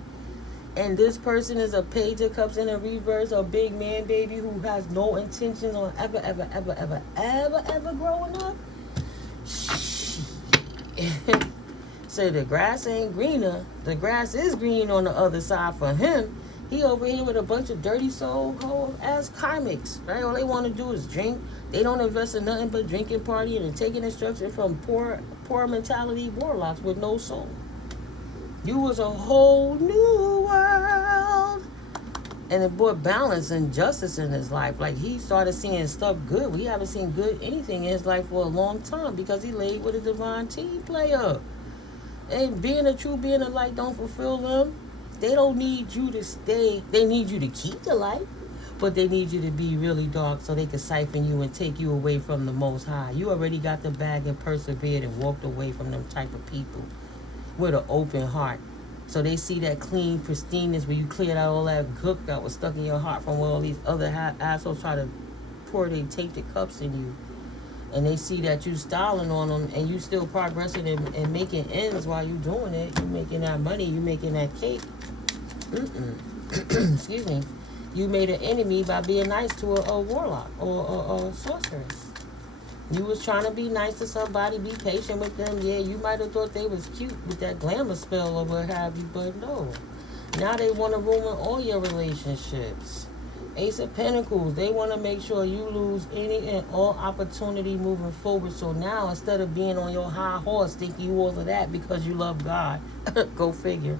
And this person is a page of cups in a reverse, a big man baby who has no intentions on ever growing up. So the grass ain't greener. The grass is green on the other side for him. He over here with a bunch of dirty soul ass karmics, right? All they want to do is drink. They don't invest in nothing but drinking, partying, and taking instruction from poor mentality warlocks with no soul. You was a whole new world. And it brought balance and justice in his life. Like, he started seeing stuff good. We haven't seen good anything in his life for a long time because he laid with a divine team player. And being a light don't fulfill them. They don't need you to stay. They need you to keep the light. But they need you to be really dark so they can siphon you and take you away from the Most High. You already got the bag and persevered and walked away from them type of people with an open heart. So they see that clean pristineness where you cleared out all that gook that was stuck in your heart from where all these other assholes try to pour their tainted cups in you. And they see that you styling on them and you still progressing and making ends while you doing it. You making that money. You making that cake. Excuse me. You made an enemy by being nice to a warlock or a sorceress. You was trying to be nice to somebody, be patient with them. Yeah, you might have thought they was cute with that glamour spell or what have you, but no. Now they want to ruin all your relationships. Ace of Pentacles, they want to make sure you lose any and all opportunity moving forward. So now, instead of being on your high horse thinking you all of that because you love God, go figure.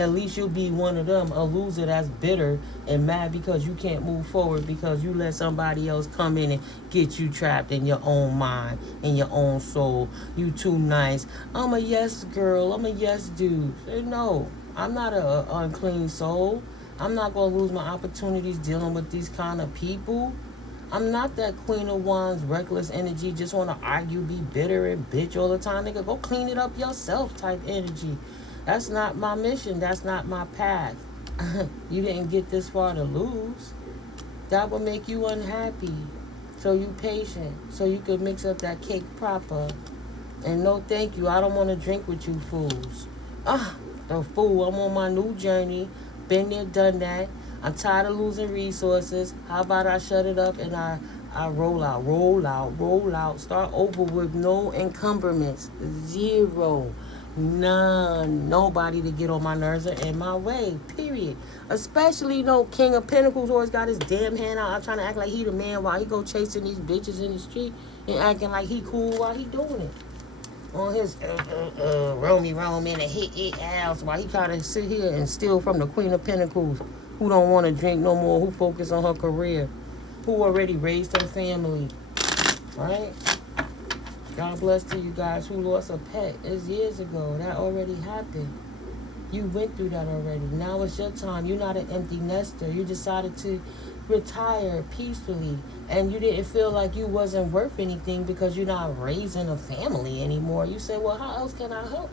At least you'll be one of them, a loser that's bitter and mad because you can't move forward because you let somebody else come in and get you trapped in your own mind, in your own soul. You too nice. I'm a yes girl. I'm a yes dude. Say no. I'm not a unclean soul. I'm not going to lose my opportunities dealing with these kind of people. I'm not that Queen of Wands, reckless energy, just want to argue, be bitter and bitch all the time. Nigga, go clean it up yourself type energy. That's not my mission. That's not my path. You didn't get this far to lose. That will make you unhappy. So you patient. So you could mix up that cake proper. And no thank you. I don't want to drink with you fools. The fool. I'm on my new journey. Been there, done that. I'm tired of losing resources. How about I shut it up and I roll out. Start over with no encumbrance. Zero. None. Nobody to get on my nerves or in my way. Period. Especially, King of Pentacles always got his damn hand out. I'm trying to act like he the man while he go chasing these bitches in the street and acting like he cool while he doing it. On his roam in a hit house while he try to sit here and steal from the Queen of Pentacles, who don't want to drink no more, who focus on her career, who already raised her family, right? God bless to you guys who lost a pet. It's years ago. That already happened. You went through that already. Now it's your time. You're not an empty nester. You decided to retire peacefully, and you didn't feel like you wasn't worth anything because you're not raising a family anymore. You say, well, how else can I help?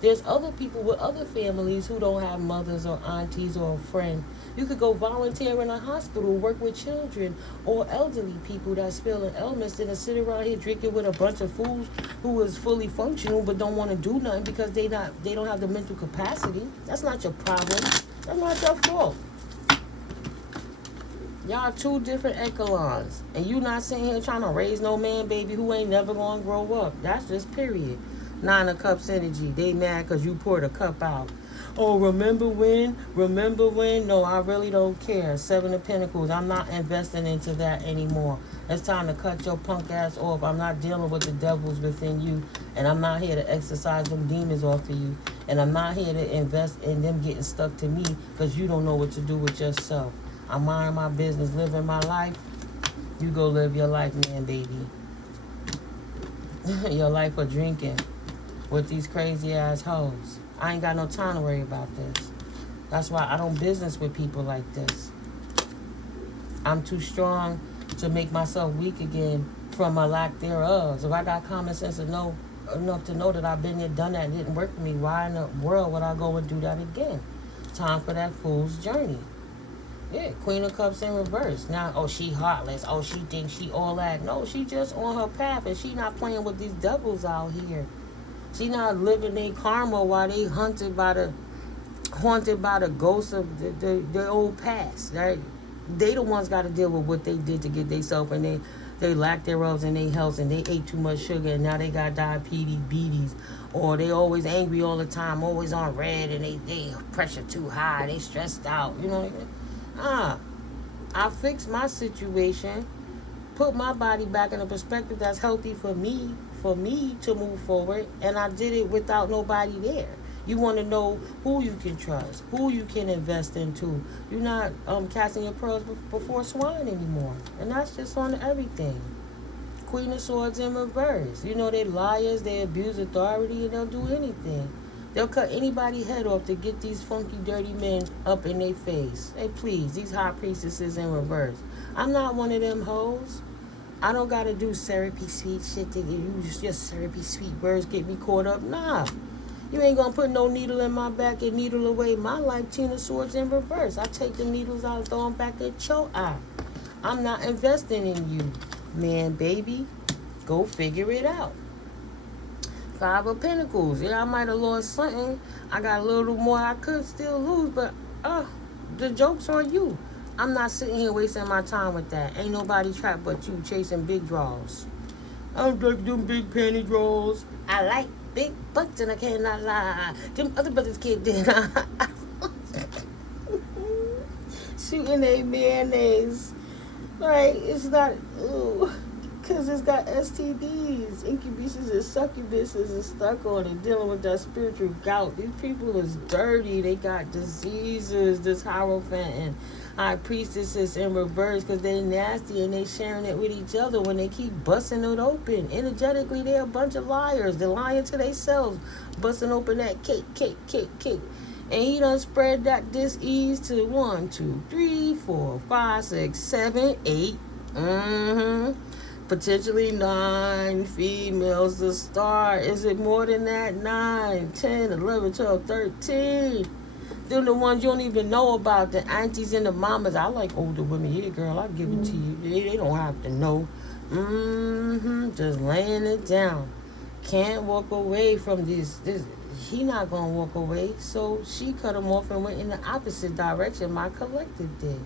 There's other people with other families who don't have mothers or aunties or a friend. You could go volunteer in a hospital, work with children or elderly people that's feeling ailments, than to sit around here drinking with a bunch of fools who is fully functional but don't want to do nothing because they don't have the mental capacity. That's not your problem. That's not your fault. Y'all two different echelons. And you not sitting here trying to raise no man baby who ain't never gonna grow up. That's just period. Nine of Cups energy. They mad because you poured a cup out. Oh, remember when? No, I really don't care. Seven of Pentacles. I'm not investing into that anymore. It's time to cut your punk ass off. I'm not dealing with the devils within you. And I'm not here to exercise them demons off of you. And I'm not here to invest in them getting stuck to me because you don't know what to do with yourself. I'm minding my business, living my life. You go live your life, man, baby. Your life of drinking with these crazy ass hoes. I ain't got no time to worry about this. That's why I don't business with people like this. I'm too strong to make myself weak again from a lack thereof. So if I got common sense enough to know that I've been there, done that, and it didn't work for me, why in the world would I go and do that again? Time for that fool's journey. Yeah, Queen of Cups in reverse. Now, oh, she heartless. Oh, she thinks she all that. No, she just on her path, and she not playing with these devils out here. She not living their karma while they haunted by the ghosts of their old past. Right? They the ones got to deal with what they did to get themselves and they lack thereof in their health, and they ate too much sugar, and now they got diabetes, beaties, or they always angry all the time, always on red, and they pressure too high, they stressed out. You know what I mean? I fixed my situation, put my body back in a perspective that's healthy for me to move forward, and I did it without nobody there. You want to know who you can trust, who you can invest into. You're not casting your pearls before swine anymore, and that's just on everything. Queen of Swords in reverse. They liars, they abuse authority, and they'll do anything. They'll cut anybody's head off to get these funky, dirty men up in their face. Hey, please, these high priestesses in reverse. I'm not one of them hoes. I don't got to do syrupy sweet shit to use your syrupy sweet words get me caught up. Nah. You ain't going to put no needle in my back and needle away my life. Ten of Swords in reverse. I take the needles out and throw them back at your eye. I'm not investing in you, man, baby. Go figure it out. Five of Pentacles. Yeah, I might have lost something. I got a little more I could still lose, but the joke's on you. I'm not sitting here wasting my time with that. Ain't nobody trapped but you chasing big draws. I don't like them big panty draws. I like big butts and I cannot lie. Them other brothers can't deny. Shooting a mayonnaise. Right? It's not... Ooh. Because it's got STDs, incubations and succubuses is stuck on it, dealing with that spiritual gout. These people is dirty. They got diseases, this Hierophant and High Priestesses in reverse because they nasty and they sharing it with each other when they keep busting it open. Energetically, they're a bunch of liars. They're lying to themselves, busting open that cake. And he done spread that dis-ease to 1, 2, 3, 4, 5, 6, 7, 8. Potentially 9 females to start. Is it more than that? 9, 10, 11, 12, 13. They're the ones you don't even know about. The aunties and the mamas. I like older women. Yeah, girl, I'll give it to you. They don't have to know. Just laying it down. Can't walk away from this. He not going to walk away. So she cut him off and went in the opposite direction my collective did.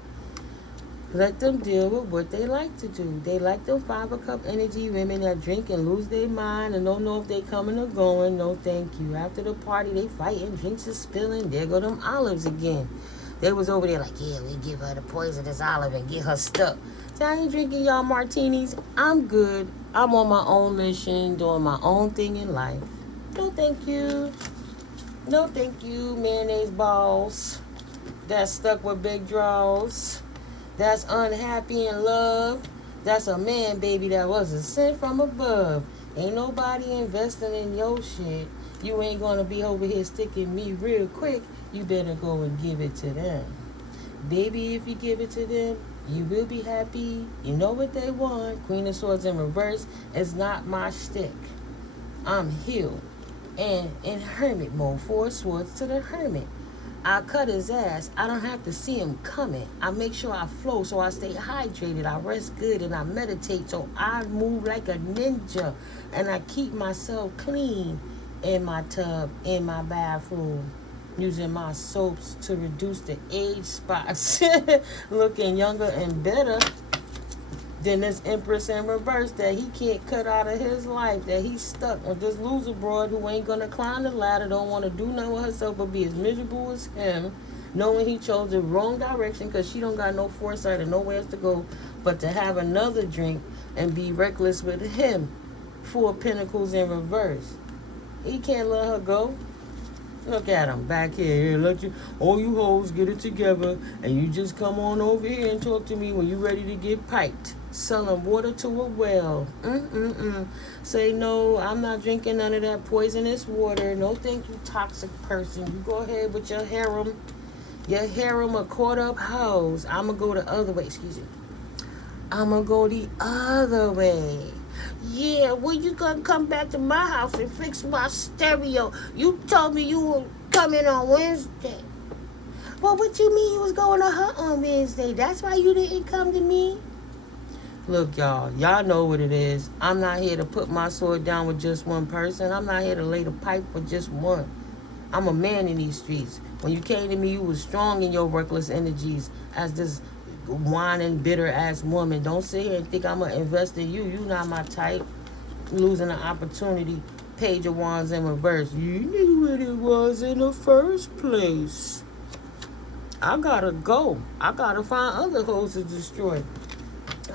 Let them deal with what they like to do. They like them 5 of cup energy women that drink and lose their mind and don't know if they coming or going. No, thank you. After the party, they fighting, drinks are spilling. There go them olives again. They was over there like, yeah, we give her the poisonous olive and get her stuck. So I ain't drinking y'all martinis. I'm good. I'm on my own mission, doing my own thing in life. No, thank you. No, thank you, mayonnaise balls. That's stuck with big draws. That's unhappy in love. That's a man, baby, that wasn't sent from above. Ain't nobody investing in your shit. You ain't gonna be over here sticking me real quick. You better go and give it to them. Baby, if you give it to them, you will be happy. You know what they want. Queen of Swords in reverse is not my shtick. I'm healed and in hermit mode. 4 swords to the hermit. I cut his ass. I don't have to see him coming. I make sure I flow so I stay hydrated. I rest good and I meditate so I move like a ninja. And I keep myself clean in my tub, in my bathroom, using my soaps to reduce the age spots. Looking younger and better than this Empress in reverse that he can't cut out of his life, that he's stuck with this loser broad who ain't gonna climb the ladder, don't want to do nothing with herself but be as miserable as him, knowing he chose the wrong direction because she don't got no foresight and nowhere to go but to have another drink and be reckless with him. 4 Pentacles in reverse. He can't let her go. Look at him back here. Let you, all you hoes, get it together, and you just come on over here and talk to me when you ready to get piped. Selling water to a well. Say no, I'm not drinking none of that poisonous water. No, thank you, toxic person. You go ahead with your harem. Your harem of caught up hoes. I'ma go the other way. Excuse me. I'ma go the other way. Yeah, when you gonna come back to my house and fix my stereo? You told me you were coming on Wednesday. Well, what you mean you was going to her on Wednesday? That's why you didn't come to me? Look, y'all know what it is. I'm not here to put my sword down with just one person. I'm not here to lay the pipe for just one. I'm a man in these streets. When you came to me, you was strong in your reckless energies as this whining, bitter-ass woman. Don't sit here and think I'm going to invest in you. You not my type. Losing an opportunity. Page of Wands in reverse. You knew what it was in the first place. I gotta go. I gotta find other hoes to destroy.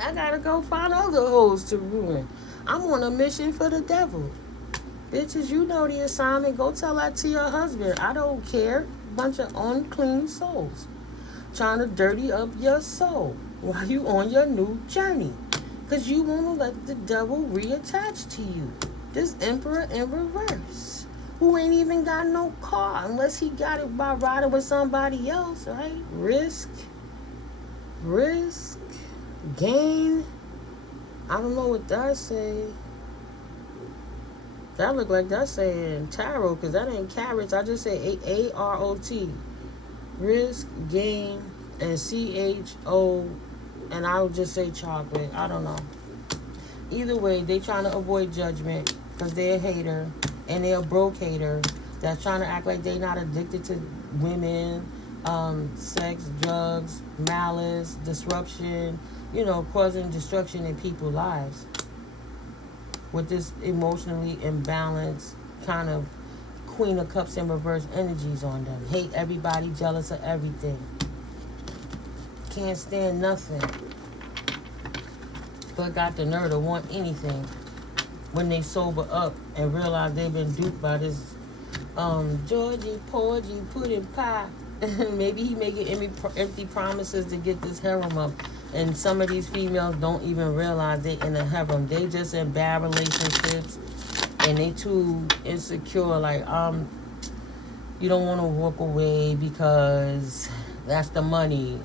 I gotta go find other hoes to ruin. I'm on a mission for the devil. Bitches, you know the assignment. Go tell that to your husband. I don't care. Bunch of unclean souls trying to dirty up your soul while you on your new journey. Because you want to let the devil reattach to you. This Emperor in reverse, who ain't even got no car unless he got it by riding with somebody else, right? Risk, gain. I don't know what that say. That look like that's saying tarot, because that ain't carrots. I just say A-R-O-T. Risk, gain, and C-H-O, and I would just say chocolate. I don't know. Either way, they trying to avoid judgment because they're a hater, and they're a broke hater that's trying to act like they not addicted to women, sex, drugs, malice, disruption, causing destruction in people's lives. With this emotionally imbalanced kind of Queen of Cups in reverse energies on them. Hate everybody, jealous of everything. Can't stand nothing. but got the nerve to want anything when they sober up and realize they've been duped by this Georgie, Porgy, pudding pie. Maybe he making empty promises to get this harem up. And some of these females don't even realize they in a harem. They just in bad relationships. And they too insecure. Like, you don't want to walk away because that's the money.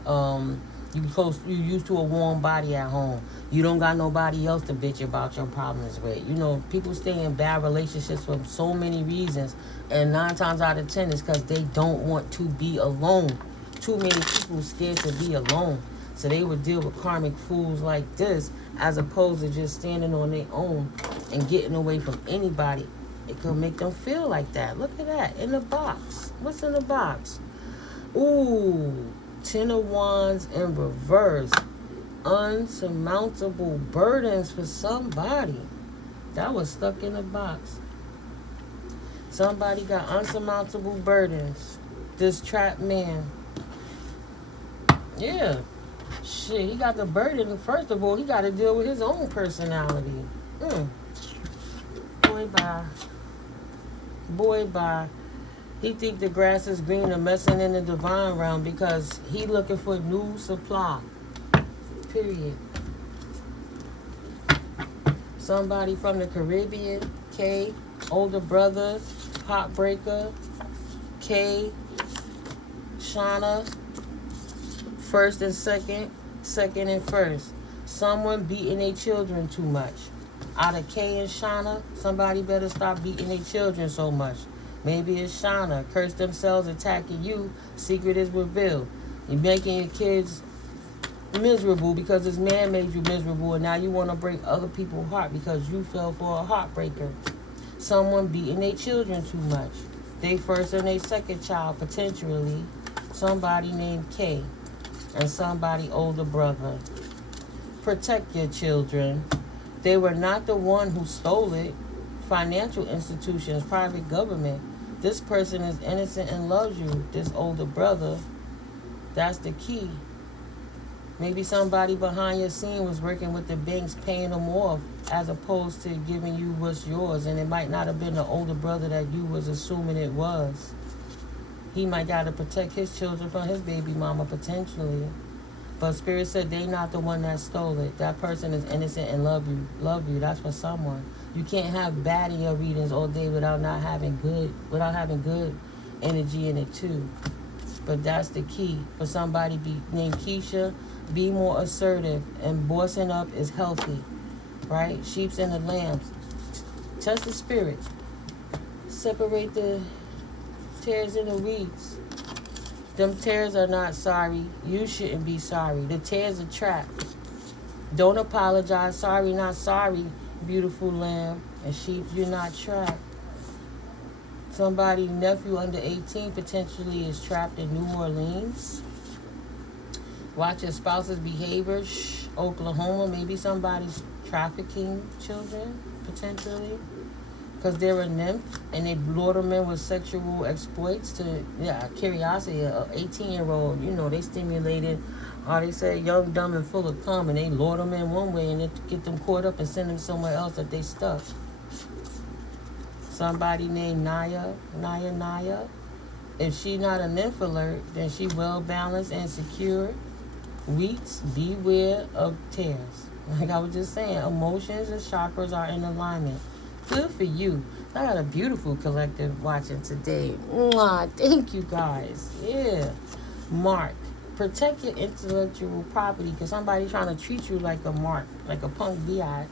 You used to a warm body at home. You don't got nobody else to bitch about your problems with. You know, people stay in bad relationships for so many reasons. And 9 times out of 10 is because they don't want to be alone. Too many people scared to be alone. So they would deal with karmic fools like this as opposed to just standing on their own and getting away from anybody. It could make them feel like that. Look at that. In the box. What's in the box? Ooh. 10 of Wands in reverse. Unsurmountable burdens for somebody. That was stuck in a box. Somebody got unsurmountable burdens. This trapped man. Yeah. Shit, he got the burden. First of all, he got to deal with his own personality. Boy, bye. Boy, bye. He think the grass is greener, messing in the divine realm because he looking for new supply. Period. Somebody from the Caribbean, K, older brother, heartbreaker, K, Shauna, first and second, second and first. Someone beating their children too much. Out of K and Shauna, somebody better stop beating their children so much. Maybe it's Shauna. Curse themselves attacking you. Secret is revealed. You're making your kids miserable because this man made you miserable, and now you want to break other people's heart because you fell for a heartbreaker. Someone beating their children too much. They first and they second child, potentially. Somebody named K and somebody older brother. Protect your children. They were not the one who stole it. Financial institutions, private government. This person is innocent and loves you. This older brother. That's the key. Maybe somebody behind your scene was working with the banks, paying them off, as opposed to giving you what's yours. And it might not have been the older brother that you was assuming it was. He might got to protect his children from his baby mama, potentially. But Spirit said they not the one that stole it. That person is innocent and love you. Love you. That's for someone. You can't have bad in your readings all day without having good energy in it too. But that's the key. For somebody named Keisha, be more assertive. And bossing up is healthy. Right? Sheeps and the lambs. Test the spirit. Separate the tares and the weeds. Them tares are not sorry. You shouldn't be sorry. The tares are trapped. Don't apologize. Sorry, not sorry, beautiful lamb. And sheep, you're not trapped. Somebody's nephew under 18 potentially is trapped in New Orleans. Watch your spouse's behavior. Oklahoma, maybe somebody's trafficking children, potentially. Because they're a nymph and they lure them in with sexual exploits to, curiosity. An 18-year-old, they stimulated, or they say young, dumb, and full of cum, and they lure them in one way and they get them caught up and send them somewhere else that they stuck. Somebody named Naya. If she not a nymph alert, then she well-balanced and secure. Wheats, beware of tares. Like I was just saying, emotions and chakras are in alignment. Good for you. I got a beautiful collective watching today. Mwah, thank you guys. Yeah. Mark. Protect your intellectual property because somebody's trying to treat you like a mark, like a punk biatch.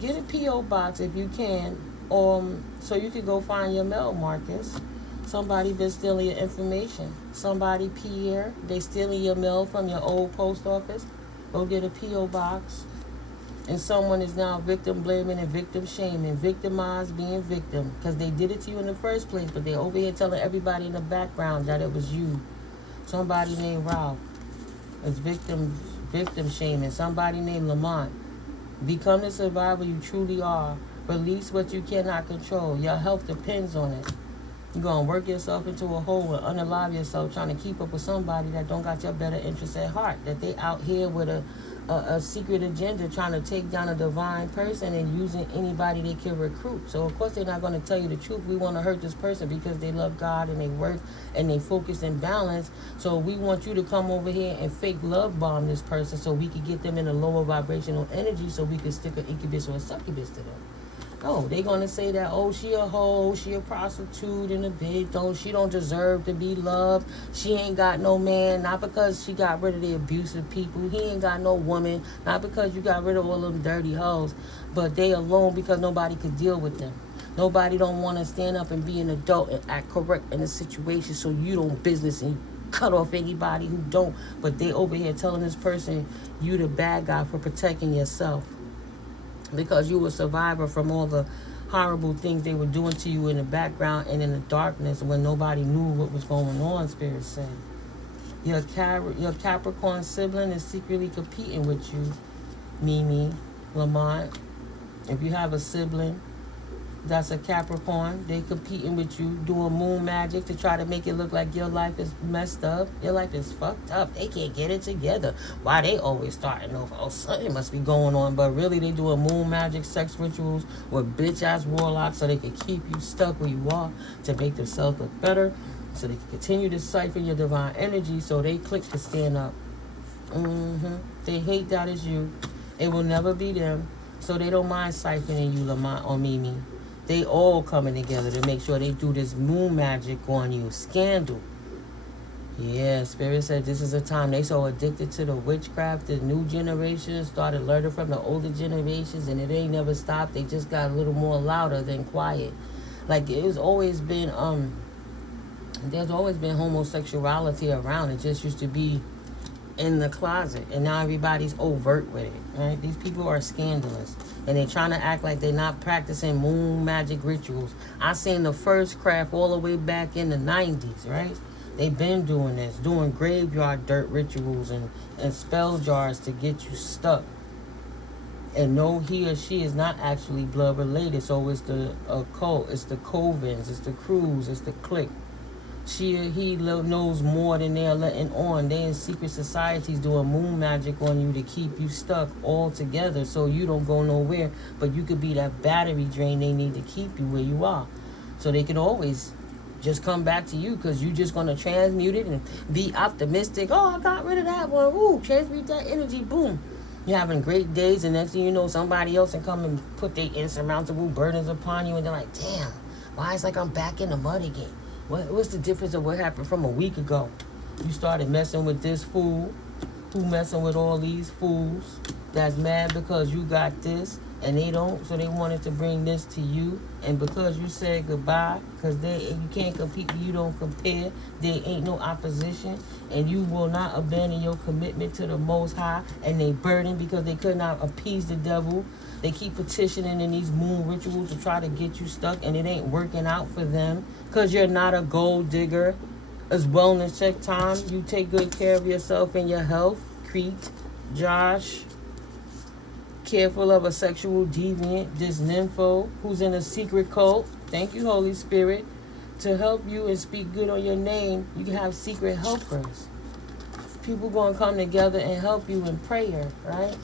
Get a P.O. box if you can, so you can go find your mail, Marcus. Somebody been stealing your information. Somebody, Pierre, they stealing your mail from your old post office. Go get a P.O. box. And someone is now victim blaming and victim shaming, victimized, being victim, because they did it to you in the first place, but they're over here telling everybody in the background that it was you. Somebody named Ralph is victim shaming. Somebody named Lamont. Become the survivor you truly are. Release what you cannot control. Your health depends on it. You're going to work yourself into a hole and unalive yourself trying to keep up with somebody that don't got your better interests at heart. That they out here with a a secret agenda trying to take down a divine person and using anybody they can recruit. So of course they're not going to tell you the truth. We want to hurt this person because they love God and they work and they focus and balance. So we want you to come over here and fake love bomb this person so we could get them in a lower vibrational energy so we could stick an incubus or a succubus to them. No, they're going to say that, oh, she a hoe, she a prostitute and a bitch, oh, she don't deserve to be loved, she ain't got no man, not because she got rid of the abusive people, he ain't got no woman, not because you got rid of all them dirty hoes, but they alone because nobody could deal with them. Nobody don't want to stand up and be an adult and act correct in a situation, so you don't business and cut off anybody who don't, but they over here telling this person you the bad guy for protecting yourself. Because you were a survivor from all the horrible things they were doing to you in the background and in the darkness when nobody knew what was going on, Spirit said. Your Capricorn sibling is secretly competing with you, Mimi, Lamont. If you have a sibling that's a Capricorn, they competing with you, doing moon magic to try to make it look like your life is messed up. Your life is fucked up. They can't get it together. Why they always starting over? Oh, something must be going on. But really, they doing moon magic, sex rituals with bitch-ass warlocks so they can keep you stuck where you are to make themselves look better, so they can continue to siphon your divine energy so they click to stand up. They hate that it's you. It will never be them. So they don't mind siphoning you, Lamont or Mimi. They all coming together to make sure they do this moon magic on you. Scandal. Yeah, Spirit said this is a time they so addicted to the witchcraft. The new generation started learning from the older generations, and it ain't never stopped. They just got a little more louder than quiet. Like it's always been, there's always been homosexuality around. It just used to be in the closet, and now everybody's overt with it, right? These people are scandalous, and they're trying to act like they're not practicing moon magic rituals. I seen the first craft all the way back in the 90s, right? They've been doing this, doing graveyard dirt rituals and spell jars to get you stuck. And no, he or she is not actually blood related, so it's the occult, it's the covens, it's the crews, it's the clique. She or he knows more than they're letting on. They in secret societies doing moon magic on you to keep you stuck all together so you don't go nowhere. But you could be that battery drain they need to keep you where you are. So they can always just come back to you because you're just going to transmute it and be optimistic. Oh, I got rid of that one. Ooh, transmute that energy. Boom. You're having great days, and next thing you know, somebody else can come and put their insurmountable burdens upon you, and they're like, damn, why it's like I'm back in the mud again? What's the difference of what happened from a week ago? You started messing with this fool who messing with all these fools that's mad because you got this and they don't, so they wanted to bring this to you. And because you said goodbye, because you can't compete, you don't compare, there ain't no opposition, and you will not abandon your commitment to the Most High, and they burden because they could not appease the devil. They keep petitioning in these moon rituals to try to get you stuck, and it ain't working out for them because you're not a gold digger. It's wellness check time. You take good care of yourself and your health. Crete, Josh, careful of a sexual deviant, this nympho who's in a secret cult. Thank you, Holy Spirit. To help you and speak good on your name, you can have secret helpers. People going to come together and help you in prayer, right?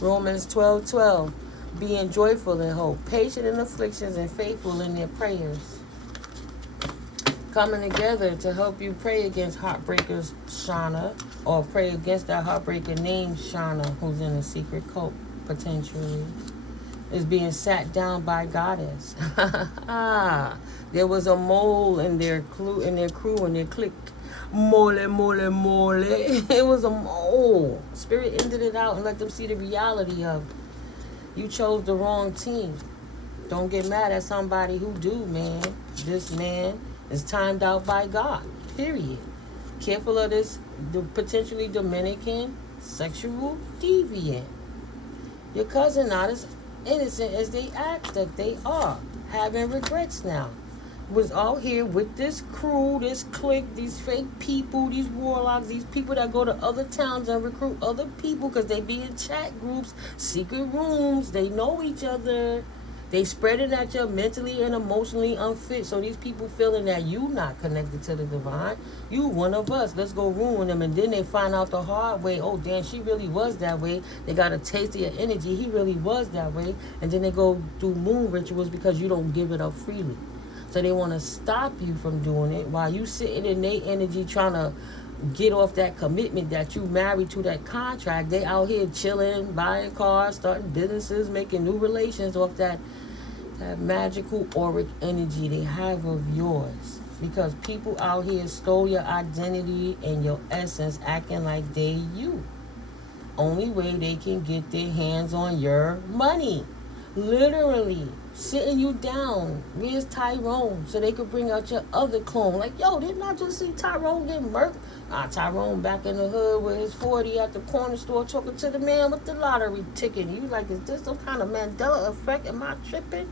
Romans 12:12, being joyful in hope, patient in afflictions, and faithful in their prayers. Coming together to help you pray against heartbreakers, Shauna, or pray against that heartbreaker named Shauna, who's in a secret cult, potentially, is being sat down by Goddess. There was a mole in their crew, and their clique. Mole, mole, mole. It was a mole. Spirit ended it out and let them see the reality of you chose the wrong team. Don't get mad at somebody who do, man. This man is timed out by God. Period. Careful of this potentially Dominican sexual deviant. Your cousin not as innocent as they act that they are. Having regrets now. Was out here with this crew, this clique, these fake people, these warlocks, these people that go to other towns and recruit other people because they be in chat groups, secret rooms. They know each other. They spreading that you're mentally and emotionally unfit. So these people feeling that you not connected to the divine. You one of us. Let's go ruin them. And then they find out the hard way. Oh, damn, she really was that way. They got a taste of your energy. He really was that way. And then they go do moon rituals because you don't give it up freely. So they want to stop you from doing it while you sitting in their energy trying to get off that commitment that you married to that contract. They out here chilling, buying cars, starting businesses, making new relations off that magical auric energy they have of yours. Because people out here stole your identity and your essence, acting like they you. Only way they can get their hands on your money. Literally sitting you down. Where's Tyrone? So they could bring out your other clone. Like, yo, didn't I just see Tyrone get murked? Tyrone back in the hood with his 40 at the corner store talking to the man with the lottery ticket. You like, is this some kind of Mandela effect? Am I tripping?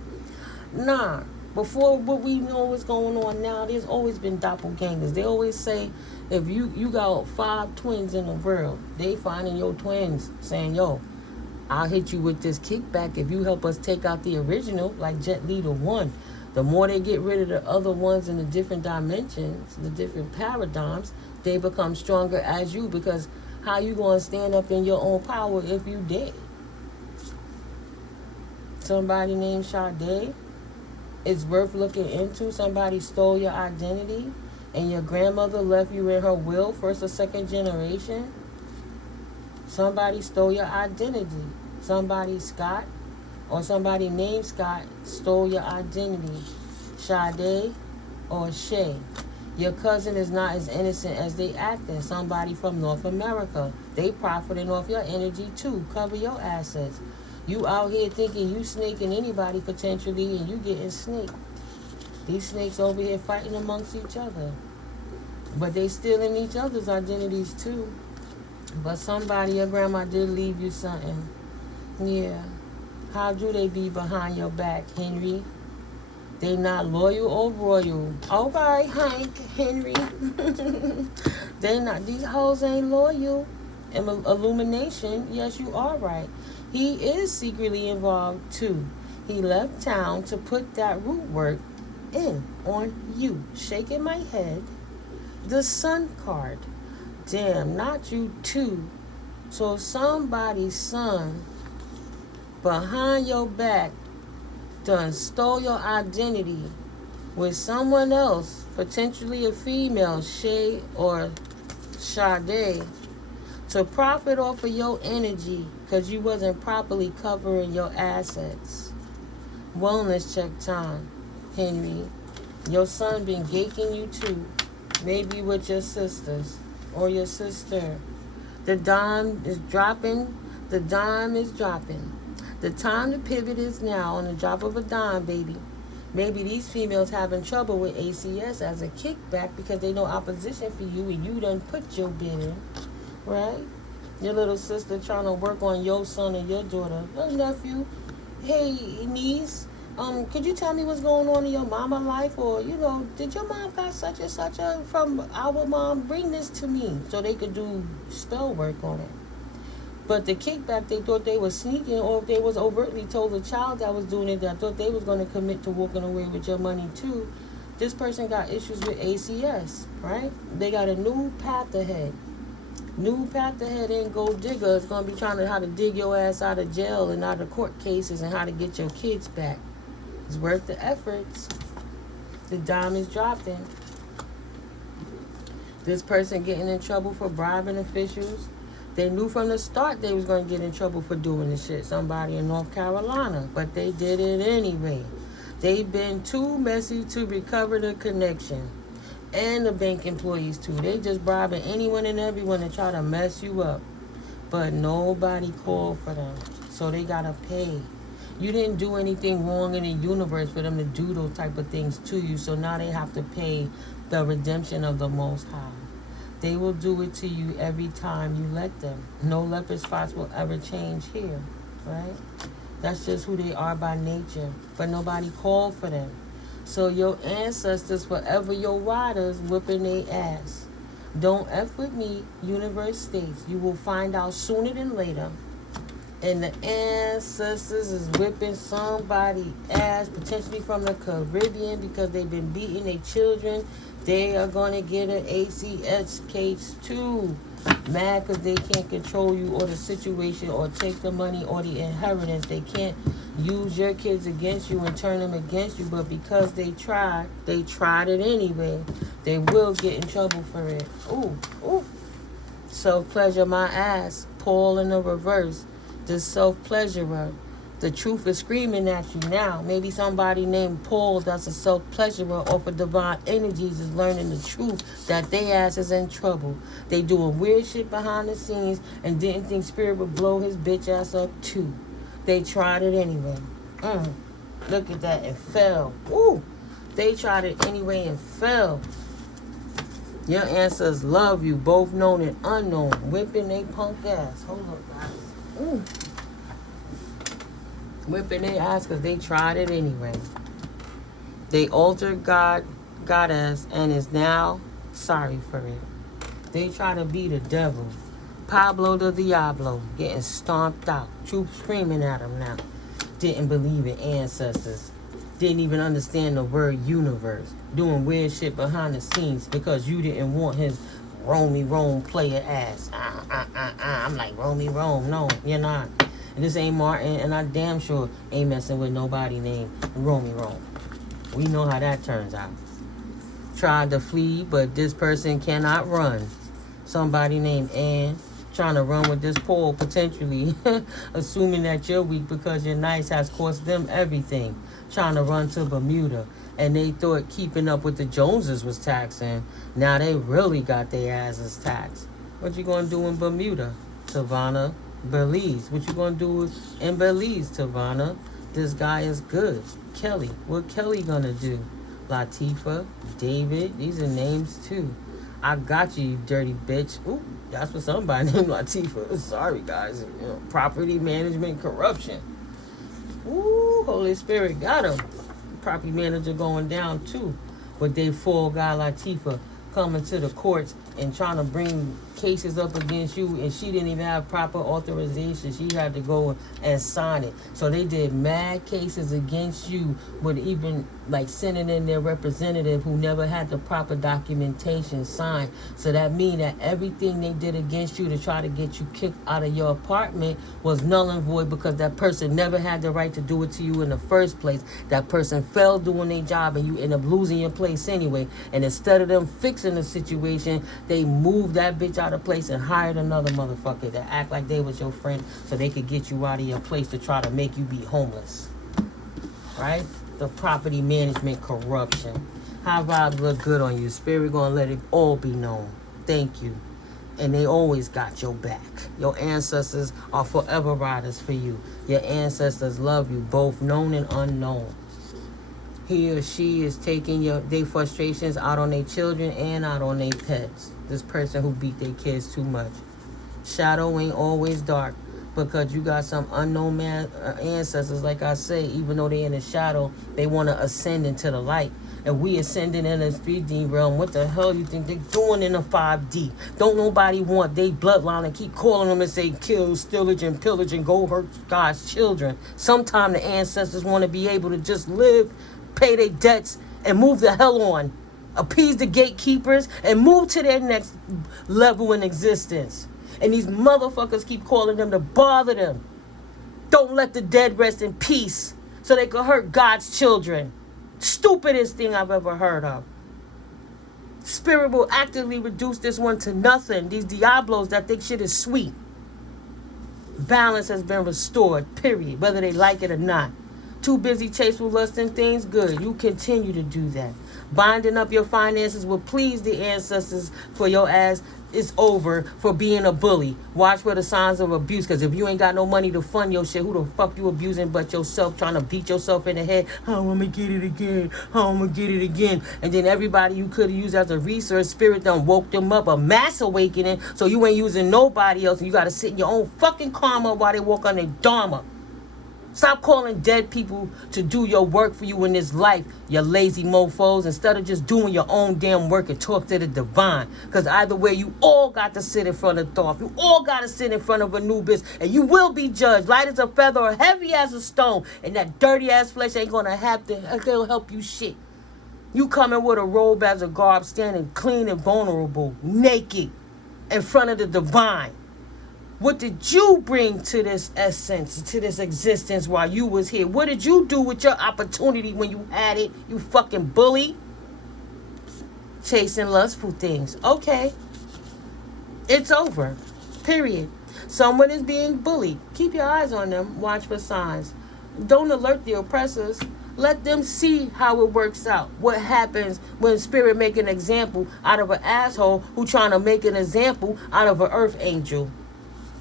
Nah. Before what we know what's going on now, there's always been doppelgangers. They always say, if you got 5 twins in the world, they finding your twins saying, yo, I'll hit you with this kickback if you help us take out the original, like Jet Li the one. The more they get rid of the other ones in the different dimensions, the different paradigms, they become stronger as you, because how you going to stand up in your own power if you dead? Somebody named Sade is worth looking into. Somebody stole your identity and your grandmother left you in her will, first or second generation. Somebody stole your identity. Somebody, Scott, or somebody named Scott, stole your identity. Sade or Shay. Your cousin is not as innocent as they acting. Somebody from North America. They profiting off your energy too. Cover your assets. You out here thinking you snaking anybody potentially, and you getting snaked. These snakes over here fighting amongst each other. But they stealing each other's identities too. But somebody, your grandma did leave you something. Yeah. How do they be behind your back, Henry? They not loyal or royal. All right, Hank, Henry. They not. These hoes ain't loyal. Illumination, yes, you are right. He is secretly involved too. He left town to put that root work in on you. Shaking my head. The Sun card. Damn, not you too. So somebody's son behind your back done stole your identity with someone else, potentially a female, Shay or Sade, to profit off of your energy because you wasn't properly covering your assets. Wellness check time, Henry. Your son been gaking you too, maybe with your sisters or your sister. The dime is dropping. The dime is dropping. The time to pivot is now, on the drop of a dime, baby. Maybe these females having trouble with ACS as a kickback because they know opposition for you and you done put your bid in, right? Your little sister trying to work on your son and your daughter. Your nephew, hey, niece, could you tell me what's going on in your mama life? Or, did your mom got such and such from our mom? Bring this to me so they could do spell work on it. But the kickback, they thought they was sneaking, or if they was overtly told a child that was doing it, that thought they was going to commit to walking away with your money too. This person got issues with ACS, right? They got a new path ahead. New path ahead ain't gold digger. It's going to be trying to how to dig your ass out of jail and out of court cases and how to get your kids back. It's worth the efforts. The dime is dropping. This person getting in trouble for bribing officials. They knew from the start they was going to get in trouble for doing this shit. Somebody in North Carolina. But they did it anyway. They've been too messy to recover the connection. And the bank employees too. They just bribing anyone and everyone to try to mess you up. But nobody called for them. So they got to pay. You didn't do anything wrong in the universe for them to do those type of things to you. So now they have to pay the redemption of the Most High. They will do it to you every time you let them. No leopard spots will ever change here, right? That's just who they are by nature. But nobody called for them. So your ancestors, forever your riders, whipping their ass. Don't F with me, universe states. You will find out sooner than later And the ancestors is whipping somebody ass, potentially from the Caribbean, because they've been beating their children. They are going to get an ACS case too. Mad because they can't control you or the situation or take the money or the inheritance. They can't use your kids against you and turn them against you. But because they tried it anyway. They will get in trouble for it. Ooh, ooh. Self-pleasure my ass. Paul in the reverse. This self-pleasurer. The truth is screaming at you now. Maybe somebody named Paul that's a self-pleasurer off of divine energies is learning the truth that they ass is in trouble. They doing weird shit behind the scenes and didn't think Spirit would blow his bitch ass up too. They tried it anyway. Look at that, and fell. Woo! They tried it anyway and fell. Your ancestors love you, both known and unknown. Whipping they punk ass. Hold up, guys. Whipping their ass because they tried it anyway. They altered goddess, and is now sorry for it. They try to be the devil. Pablo the Diablo, getting stomped out. Troops screaming at him now. Didn't believe in ancestors. Didn't even understand the word universe. Doing weird shit behind the scenes because you didn't want his roam player ass. I'm like, roam. No, you're not. And this ain't Martin, and I damn sure ain't messing with nobody named Romy Rome. We know how that turns out. Tried to flee, but this person cannot run. Somebody named Ann trying to run with this pole, potentially, assuming that you're weak because you're nice has cost them everything. Trying to run to Bermuda. And they thought keeping up with the Joneses was taxing. Now they really got their asses taxed. What you gonna do in Bermuda, Savannah? Belize. What you gonna do in Belize, Tavana? This guy is good. Kelly. What Kelly gonna do? Latifah, David. These are names too. I got you, you dirty bitch. Ooh, that's what somebody named Latifah. Sorry, guys. You know, property management corruption. Ooh, Holy Spirit got him. Property manager going down too. But they full guy Latifah coming to the courts and trying to bring cases up against you, and she didn't even have proper authorization. She had to go and sign it. So they did mad cases against you with even like sending in their representative who never had the proper documentation signed. So that means that everything they did against you to try to get you kicked out of your apartment was null and void because that person never had the right to do it to you in the first place. That person fell doing their job and you end up losing your place anyway. And instead of them fixing the situation, they moved that bitch out of place and hired another motherfucker to act like they was your friend so they could get you out of your place to try to make you be homeless. Right? The property management corruption. How vibes look good on you. Spirit gonna let it all be known. Thank you. And they always got your back. Your ancestors are forever riders for you. Your ancestors love you, both known and unknown. He or she is taking their frustrations out on their children and out on their pets. This person who beat their kids too much. Shadow ain't always dark because you got some unknown ancestors, like I say, even though they in the shadow, they want to ascend into the light. And we ascending in the 3D realm. What the hell you think they're doing in the 5D? Don't nobody want they bloodline and keep calling them and say kill, stillage, and pillage and go hurt God's children. Sometime the ancestors want to be able to just live, pay their debts, and move the hell on. Appease the gatekeepers and move to their next level in existence. And these motherfuckers keep calling them to bother them. Don't let the dead rest in peace so they can hurt God's children. Stupidest thing I've ever heard of. Spirit will actively reduce this one to nothing. These Diablos that think shit is sweet. Balance has been restored, period, whether they like it or not. Too busy chasing lust and things, good. You continue to do that. Binding up your finances will please the ancestors for your ass. It's over for being a bully. Watch for the signs of abuse, because if you ain't got no money to fund your shit, who the fuck you abusing but yourself, trying to beat yourself in the head? Oh, I'm gonna get it again. Oh, I'm gonna get it again. And then everybody you could have used as a resource, Spirit done woke them up, a mass awakening, so you ain't using nobody else, and you gotta sit in your own fucking karma while they walk on their dharma. Stop calling dead people to do your work for you in this life, you lazy mofos, instead of just doing your own damn work and talk to the divine. Because either way, you all got to sit in front of Thoth. You all got to sit in front of Anubis, and you will be judged, light as a feather or heavy as a stone. And that dirty-ass flesh ain't going to have to help you shit. You coming with a robe as a garb, standing clean and vulnerable, naked, in front of the divine. What did you bring to this essence, to this existence while you was here? What did you do with your opportunity when you had it, you fucking bully? Chasing lustful things. Okay. It's over. Period. Someone is being bullied. Keep your eyes on them. Watch for signs. Don't alert the oppressors. Let them see how it works out. What happens when spirit make an example out of an asshole who trying to make an example out of an earth angel.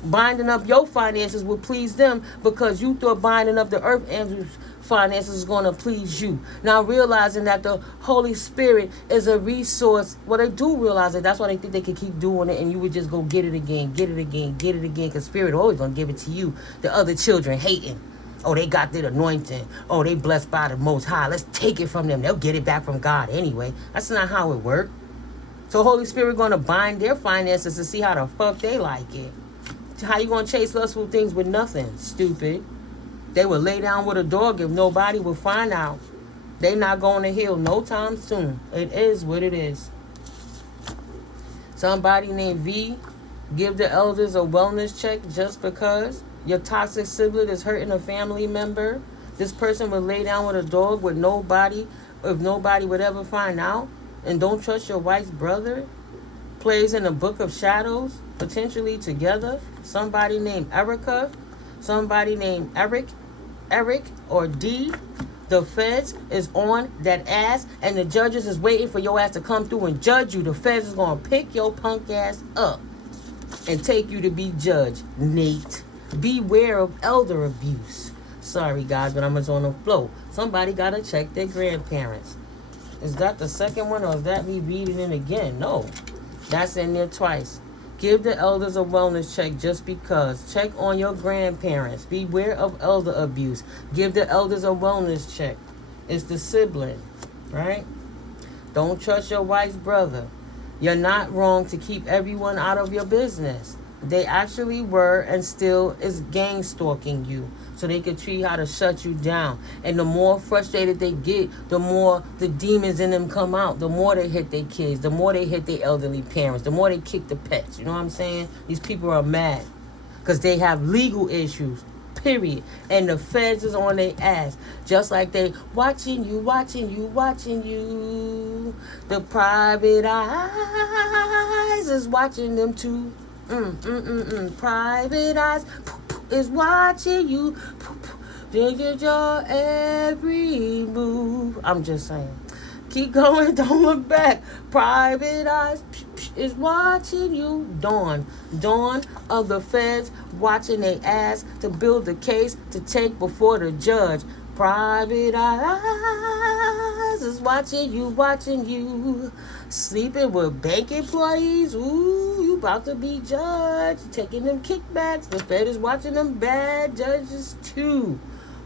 Binding up your finances will please them because you thought binding up the earth angel's finances is going to please you. Now realizing that the Holy Spirit is a resource. Well, they do realize it. That's why they think they can keep doing it and you would just go get it again, get it again, get it again, because spirit always going to give it to you. The other children hating. Oh, they got their anointing. Oh, they blessed by the Most High. Let's take it from them. They'll get it back from God anyway. That's not how it works. So Holy Spirit going to bind their finances to see how the fuck they like it. How you going to chase lustful things with nothing? Stupid. They will lay down with a dog if nobody will find out. They not going to heal no time soon. It is what it is. Somebody named V, give the elders a wellness check just because your toxic sibling is hurting a family member. This person will lay down with a dog with nobody, if nobody would ever find out. And don't trust your wife's brother. Plays in the Book of Shadows, potentially together. Somebody named Erica, somebody named Eric or D. The feds is on that ass, and the judges is waiting for your ass to come through and judge you. The feds is going to pick your punk ass up and take you to be judged, Nate. Beware of elder abuse. Sorry, guys, but I'm just on the flow. Somebody got to check their grandparents. Is that the second one, or is that me reading it again? No. That's in there twice. Give the elders a wellness check just because. Check on your grandparents. Beware of elder abuse. Give the elders a wellness check. It's the sibling, right? Don't trust your wife's brother. You're not wrong to keep everyone out of your business. They actually were and still is gang stalking you so they could treat how to shut you down. And the more frustrated they get, the more the demons in them come out. The more they hit their kids, the more they hit their elderly parents, the more they kick the pets. You know what I'm saying? These people are mad because they have legal issues, period. And the feds is on their ass. Just like they watching you. The private eyes is watching them too. Private eyes is watching you. They get your every move. I'm just saying. Keep going, don't look back. Private eyes is watching you. Dawn of the feds watching their ass to build a case to take before the judge. Private eyes is watching you. Sleeping with bank employees. Ooh, you about to be judged. Taking them kickbacks. The Fed is watching them bad judges too.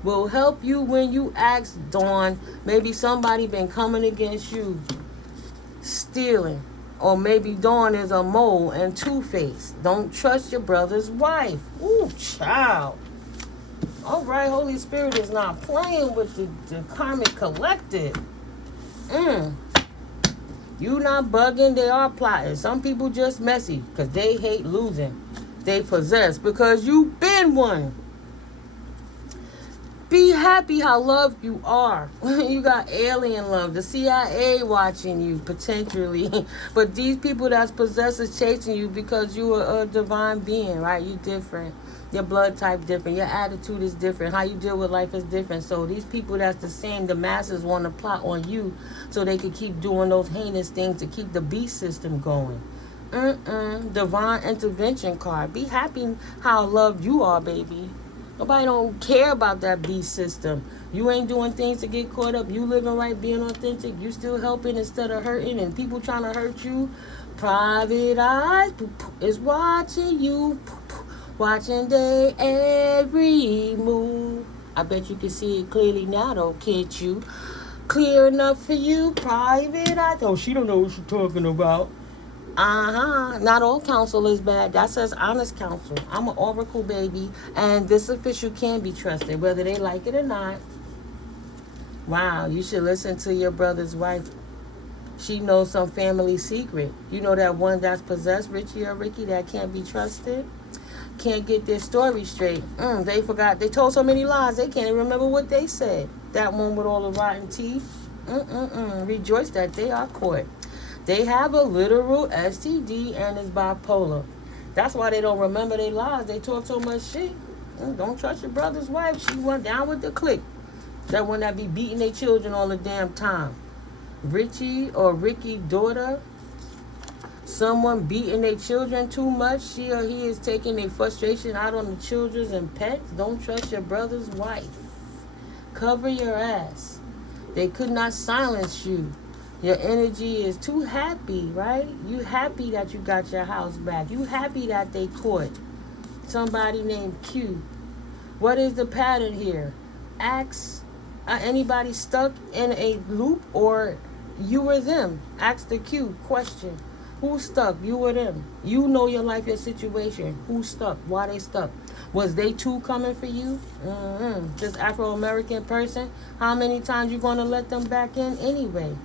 Will help you when you ask, Dawn. Maybe somebody been coming against you, stealing. Or maybe Dawn is a mole and two-faced. Don't trust your brother's wife. Ooh, child. All right, Holy Spirit is not playing with the karmic collective. You not bugging, they are plotting. Some people just messy because they hate losing. They possess because you been one. Be happy how loved you are. You got alien love. The CIA watching you, potentially. But these people that's possessed is chasing you because you are a divine being, right? You different. Your blood type different. Your attitude is different. How you deal with life is different. So these people that's the same, the masses want to plot on you so they can keep doing those heinous things to keep the beast system going. Divine intervention card. Be happy how loved you are, baby. Nobody don't care about that beast system. You ain't doing things to get caught up. You living right, being authentic. You still helping instead of hurting, and people trying to hurt you. Private eyes is watching you. Watching their every move. I bet you can see it clearly now, though, can't you? Clear enough for you, private? Oh, she don't know what she's talking about. Not all counsel is bad. That says honest counsel. I'm an oracle, baby, and this official can be trusted, whether they like it or not. Wow, you should listen to your brother's wife. She knows some family secret. You know that one that's possessed, Richie or Ricky, that can't be trusted? Can't get their story straight. They forgot. They told so many lies, they can't even remember what they said. That one with all the rotten teeth. Rejoice that they are caught. They have a literal STD and is bipolar. That's why they don't remember their lies. They talk so much shit. Don't trust your brother's wife. She went down with the clique. That one that be beating their children all the damn time. Richie or Ricky's daughter, someone beating their children too much, she or he is taking their frustration out on the children and pets. Don't trust your brother's wife. Cover your ass. They could not silence you. Your energy is too happy, right? You happy that you got your house back. You happy that they caught somebody named Q. What is the pattern here? Ask anybody stuck in a loop, or you or them. Ask the Q question. Who's stuck? You or them? You know your life, your situation. Who's stuck? Why they stuck? Was they too coming for you? This Afro-American person, how many times you going to let them back in anyway?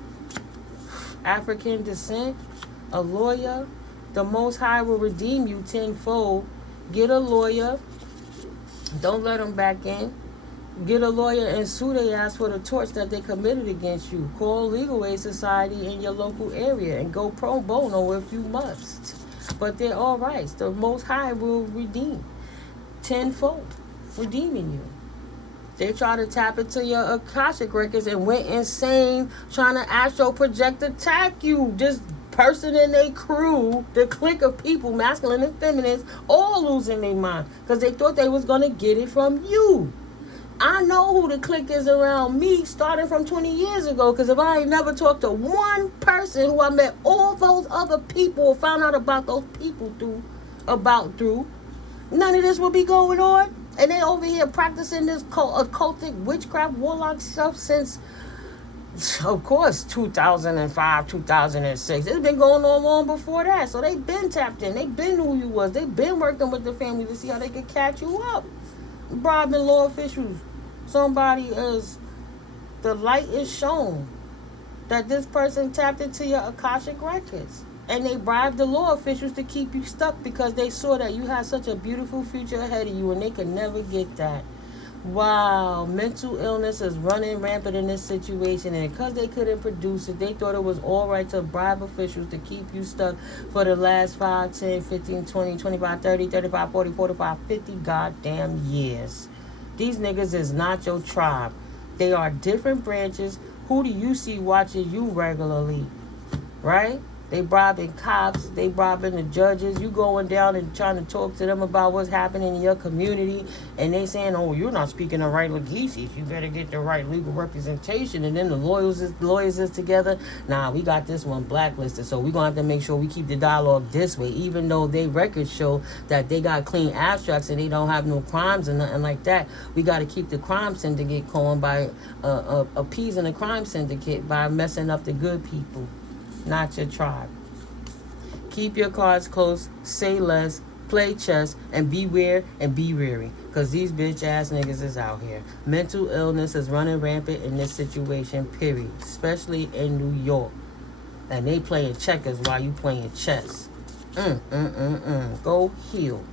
African descent, a lawyer. The Most High will redeem you tenfold. Get a lawyer. Don't let them back in. Get a lawyer and sue their ass for the torts that they committed against you. Call Legal Aid Society in your local area and go pro bono if you must. But they're all rights. The Most High will redeem tenfold, redeeming you. They try to tap into your Akashic records and went insane trying to astro project attack you. This person and their crew, the clique of people, masculine and feminine, all losing their mind because they thought they was going to get it from you. I know who the clique is around me starting from 20 years ago, because if I ain't never talked to one person who I met all those other people, found out about those people through, none of this would be going on. And they over here practicing this occultic witchcraft, warlock stuff since, of course, 2005, 2006. It's been going on long before that. So they've been tapped in. They've been who you was. They've been working with the family to see how they could catch you up. Bribing law officials. Somebody is, the light is shown that this person tapped into your Akashic records. And they bribed the law officials to keep you stuck because they saw that you had such a beautiful future ahead of you and they could never get that. Wow, mental illness is running rampant in this situation, and because they couldn't produce it, they thought it was all right to bribe officials to keep you stuck for the last 5, 10, 15, 20, 25, 30, 35, 40, 45, 50 goddamn years. These niggas is not your tribe. They are different branches. Who do you see watching you regularly? Right? They bribing cops. They bribing the judges. You going down and trying to talk to them about what's happening in your community. And they saying, oh, you're not speaking the right legacies. You better get the right legal representation. And then the lawyers is together. Nah, we got this one blacklisted. So we're going to have to make sure we keep the dialogue this way. Even though they records show that they got clean abstracts and they don't have no crimes and nothing like that. We got to keep the crime syndicate going by appeasing the crime syndicate by messing up the good people. Not your tribe. Keep your cards close, say less, play chess, and beware and be wary. Because these bitch ass niggas is out here. Mental illness is running rampant in this situation, period. Especially in New York. And they playing checkers while you playing chess. Go heal.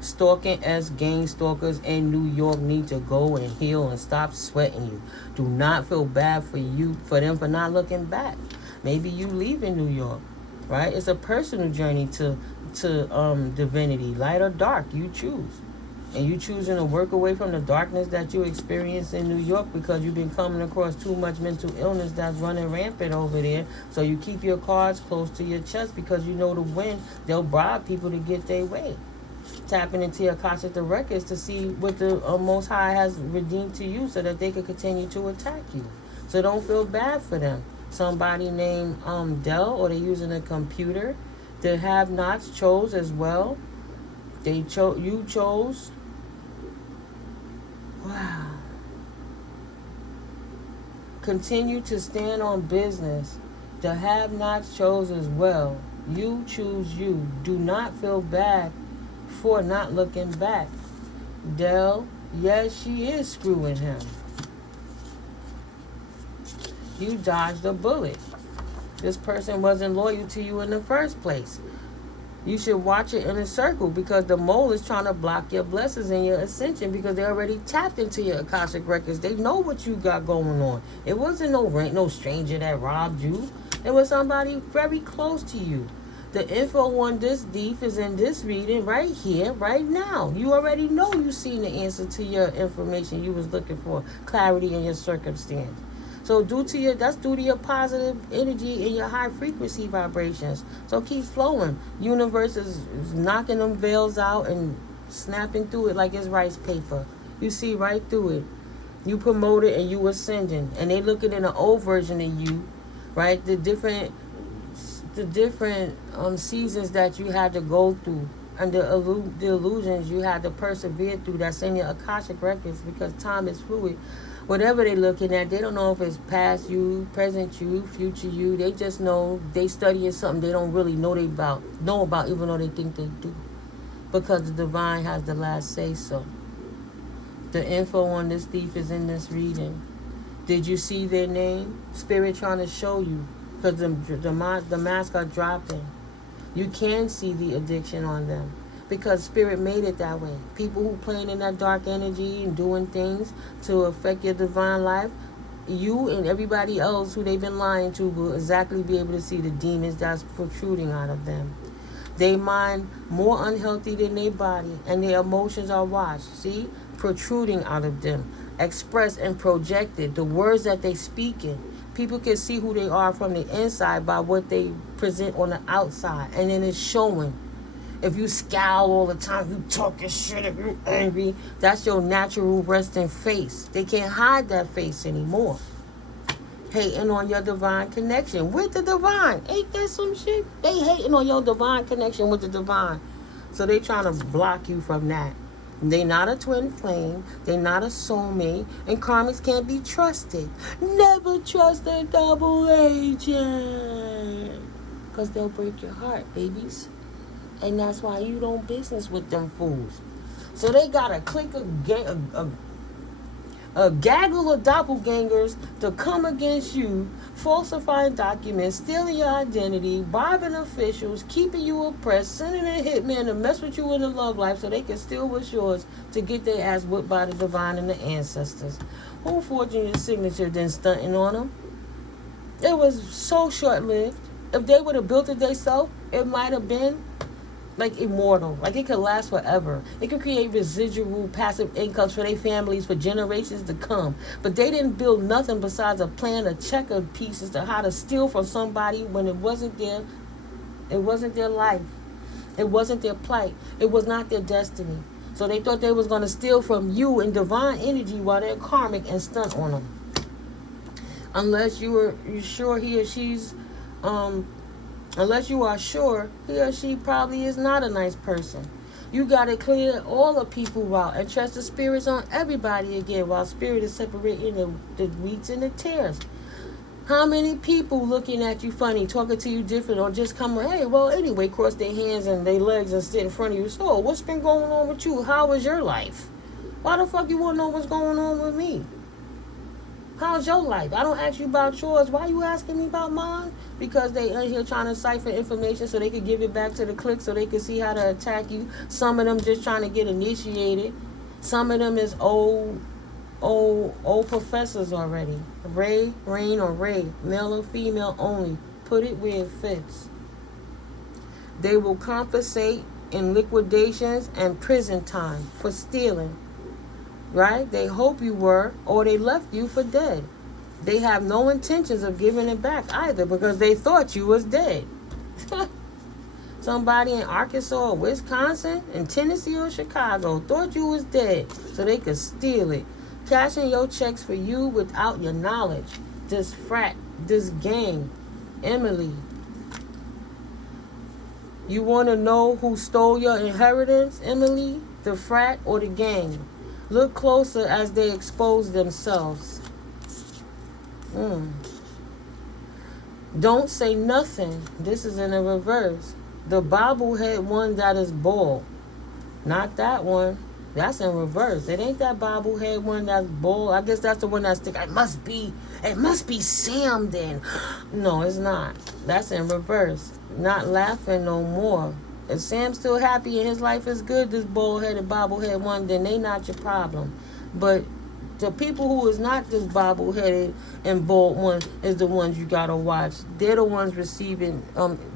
Stalking as gang stalkers in New York need to go and heal and stop sweating you. Do not feel bad for them for not looking back. Maybe you leave in New York, right? It's a personal journey to divinity, light or dark. You choose. And you choosing to work away from the darkness that you experience in New York because you've been coming across too much mental illness that's running rampant over there. So you keep your cards close to your chest because you know to win, they'll bribe people to get their way. Tapping into your Akashic records to see what the Most High has redeemed to you so that they can continue to attack you. So don't feel bad for them. Somebody named Dell, or they're using a computer. The have-nots chose as well. You chose. Wow. continue to stand on business. The have-nots chose as well. You choose you. Do not feel bad for not looking back. Dell, yes, she is screwing him. You dodged a bullet. This person wasn't loyal to you in the first place. You should watch it in a circle, because the mole is trying to block your blessings and your ascension, because they already tapped into your Akashic records. They know what you got going on. It wasn't no stranger that robbed you. It was somebody very close to you. The info on this thief is in this reading right here, right now. You already know you seen the answer to your information you was looking for, clarity in your circumstance. So that's due to your positive energy and your high frequency vibrations. So keep flowing. Universe is knocking them veils out and snapping through it like it's rice paper. You see right through it. You promote it and you ascending. And they looking at an old version of you, right? The different seasons that you had to go through, and the illusions you had to persevere through, that's in your Akashic records, because time is fluid. Whatever they're looking at, they don't know if it's past you, present you, future you. They just know they studying something they don't really know about, even though they think they do. Because the divine has the last say so. The info on this thief is in this reading. Did you see their name? Spirit trying to show you. Because the masks are dropping. You can see the addiction on them. Because Spirit made it that way. People who playing in that dark energy and doing things to affect your divine life, you and everybody else who they've been lying to will exactly be able to see the demons that's protruding out of them. They mind more unhealthy than their body, and their emotions are watched. See? Protruding out of them. Expressed and projected. The words that they speaking. People can see who they are from the inside by what they present on the outside. And then it's showing. If you scowl all the time, you talking shit, if you're angry, that's your natural resting face. They can't hide that face anymore. Hating on your divine connection with the divine. Ain't that some shit? They hating on your divine connection with the divine. So they trying to block you from that. They not a twin flame. They not a soulmate. And karmics can't be trusted. Never trust a double agent. Because they'll break your heart, babies. And that's why you don't business with them fools. So they got a clique of a gaggle of doppelgangers to come against you, falsifying documents, stealing your identity, bribing officials, keeping you oppressed, sending a hitman to mess with you in the love life so they can steal what's yours to get their ass whipped by the divine and the ancestors. Who forging your signature then stunting on them? It was so short-lived. If they would have built it themselves, it might have been like immortal. Like it could last forever. It could create residual passive incomes for their families for generations to come. But they didn't build nothing besides a plan to check of pieces to how to steal from somebody when it wasn't their life. It wasn't their plight. It was not their destiny. So they thought they was going to steal from you in divine energy while they're karmic and stunt on them. Unless you're sure he or she's unless you are sure he or she probably is not a nice person. You got to clear all the people out and trust the spirits on everybody again while spirit is separating the wheats and the tares. How many people looking at you funny, talking to you different, or just come, hey, well, anyway, cross their hands and their legs and sit in front of you. So, what's been going on with you? How was your life? Why the fuck you want to know what's going on with me? How's your life? I don't ask you about yours. Why you asking me about mine? Because they in here trying to cipher information so they could give it back to the clique so they can see how to attack you. Some of them just trying to get initiated. Some of them is old professors already. Ray, Rain, or Ray. Male or female only. Put it where it fits. They will compensate in liquidations and prison time for stealing. Right? They hope you were, or they left you for dead. They have no intentions of giving it back either because they thought you was dead. Somebody in Arkansas or Wisconsin, in Tennessee or Chicago thought you was dead so they could steal it. Cashing your checks for you without your knowledge. This frat, this gang, Emily. You want to know who stole your inheritance, Emily? The frat or the gang? Look closer as they expose themselves. Mm. Don't say nothing. This is in the reverse. The bobblehead one that is bald. Not that one. That's in reverse. It ain't that bobblehead one that's bald. I guess that's the one that's thick. It must be Sam then. No, it's not. That's in reverse. Not laughing no more. If Sam's still happy and his life is good, this bald-headed, bobblehead one, then they not your problem. But the people who is not this bobble-headed and bald one is the ones you gotta watch. They're the ones receiving,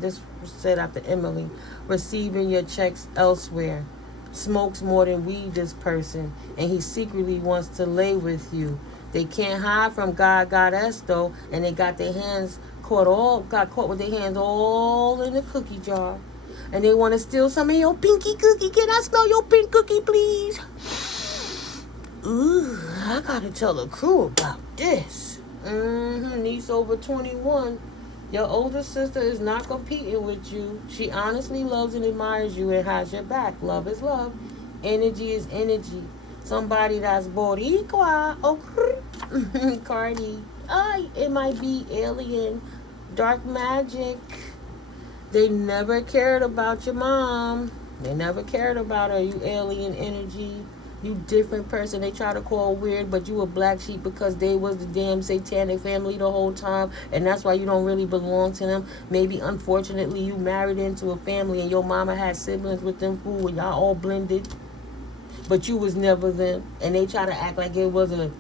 this was said after Emily, receiving your checks elsewhere. Smokes more than weed, this person, and he secretly wants to lay with you. They can't hide from God, Goddess, though, and they got caught with their hands all in the cookie jar. And they want to steal some of your pinky cookie. Can I smell your pink cookie, please? Ooh, I gotta tell the crew about this. Niece over 21. Your older sister is not competing with you. She honestly loves and admires you and has your back. Love is love. Energy is energy. Somebody that's Boricua. Oh, Cardi. It might be alien. Dark magic. They never cared about your mom. They never cared about her. You alien energy. You different person. They try to call weird, but you a black sheep because they was the damn satanic family the whole time, and that's why you don't really belong to them. Maybe unfortunately you married into a family and your mama had siblings with them fool and y'all all blended, but you was never them, and they try to act like it was a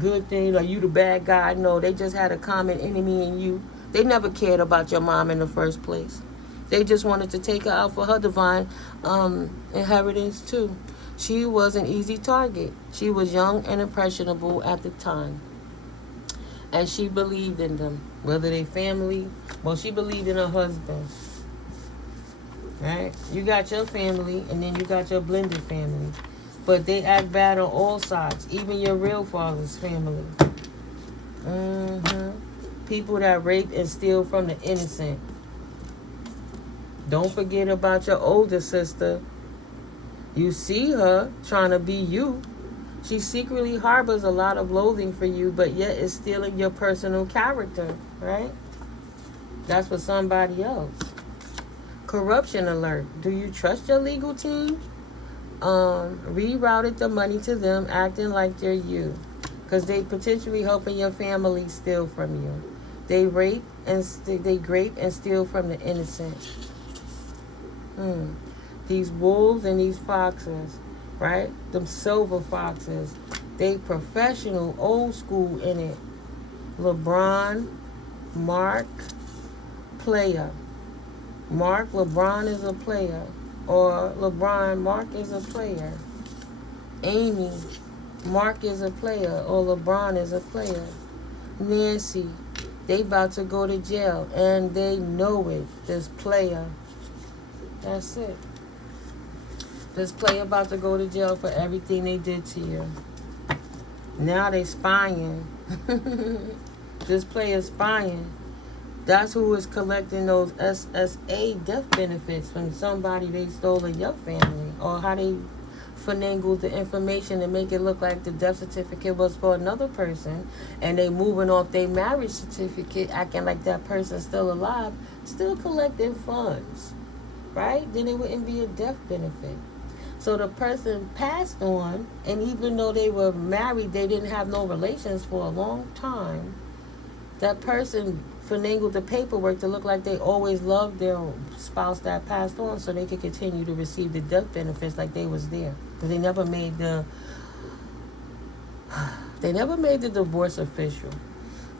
good thing or you the bad guy. No, they just had a common enemy in you. They never cared about your mom in the first place. They just wanted to take her out for her divine inheritance too. She was an easy target. She was young and impressionable at the time. And she believed in them. Whether they family, well, she believed in her husband. Right? You got your family, and then you got your blended family. But they act bad on all sides. Even your real father's family. People that rape and steal from the innocent. Don't forget about your older sister. You see her trying to be you. She secretly harbors a lot of loathing for you, but yet is stealing your personal character, right? That's for somebody else. Corruption alert. Do you trust your legal team? Rerouted the money to them, acting like they're you. Because they potentially helping your family steal from you. They rape and grape and steal from the innocent. These wolves and these foxes, right? Them silver foxes. They professional, old school in it. LeBron, Mark, player. LeBron is a player. Or LeBron, Mark is a player. Amy, Mark is a player. Or LeBron is a player. Nancy, they about to go to jail. And they know it. This player. That's it. This player about to go to jail for everything they did to you. Now they spying. This player spying. That's who is collecting those SSA death benefits from somebody they stole in your family. Or how they finagled the information to make it look like the death certificate was for another person. And they moving off their marriage certificate, acting like that person's still alive, still collecting funds. Right? Then it wouldn't be a death benefit. So the person passed on, and even though they were married, they didn't have no relations for a long time. That person finagled the paperwork to look like they always loved their spouse that passed on, so they could continue to receive the death benefits like they was there. Because they never made the divorce official.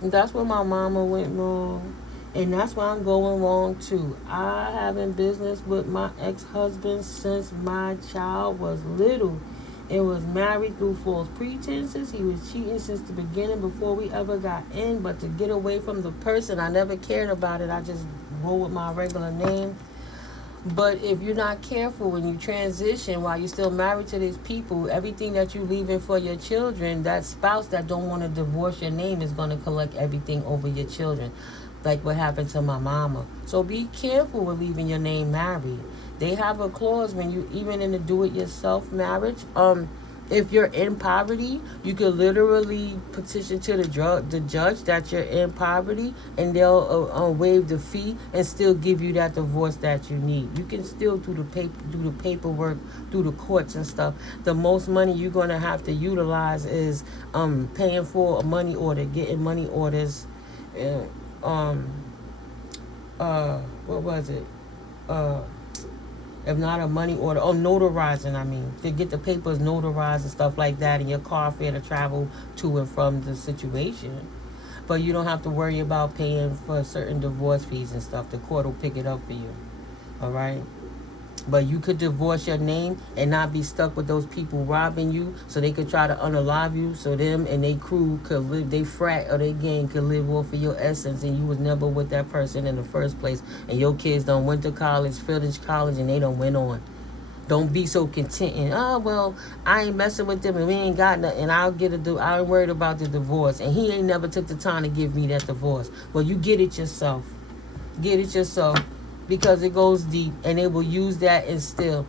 And that's where my mama went wrong. And that's why I'm going wrong too. I having business with my ex-husband since my child was little. It was married through false pretenses. He was cheating since the beginning before we ever got in. But to get away from the person, I never cared about it. I just roll with my regular name. But if you're not careful when you transition while you're still married to these people, everything that you're leaving for your children, that spouse that don't want to divorce your name is going to collect everything over your children. Like what happened to my mama. So be careful with leaving your name married. They have a clause when you, even in the do-it-yourself marriage, If you're in poverty, you could literally petition to the judge that you're in poverty, and they'll waive the fee and still give you that divorce that you need. You can still do the paperwork through the courts and stuff. The most money you're gonna have to utilize is paying for a money order, getting money orders, and what was it? If not a money order, notarizing, I mean, to get the papers notarized and stuff like that, and your car fare to travel to and from the situation. But you don't have to worry about paying for certain divorce fees and stuff. The court will pick it up for you. All right? But you could divorce your name and not be stuck with those people robbing you, so they could try to unalive you, so them and they crew could live, they frat or they gang could live off of your essence, and you was never with that person in the first place, and your kids done went to college, finished college, and they done went on. Don't be so content and, oh, well, I ain't messing with them and we ain't got nothing, and I ain't worried about the divorce, and he ain't never took the time to give me that divorce. Well, you get it yourself. Get it yourself. Because it goes deep, and they will use that and still.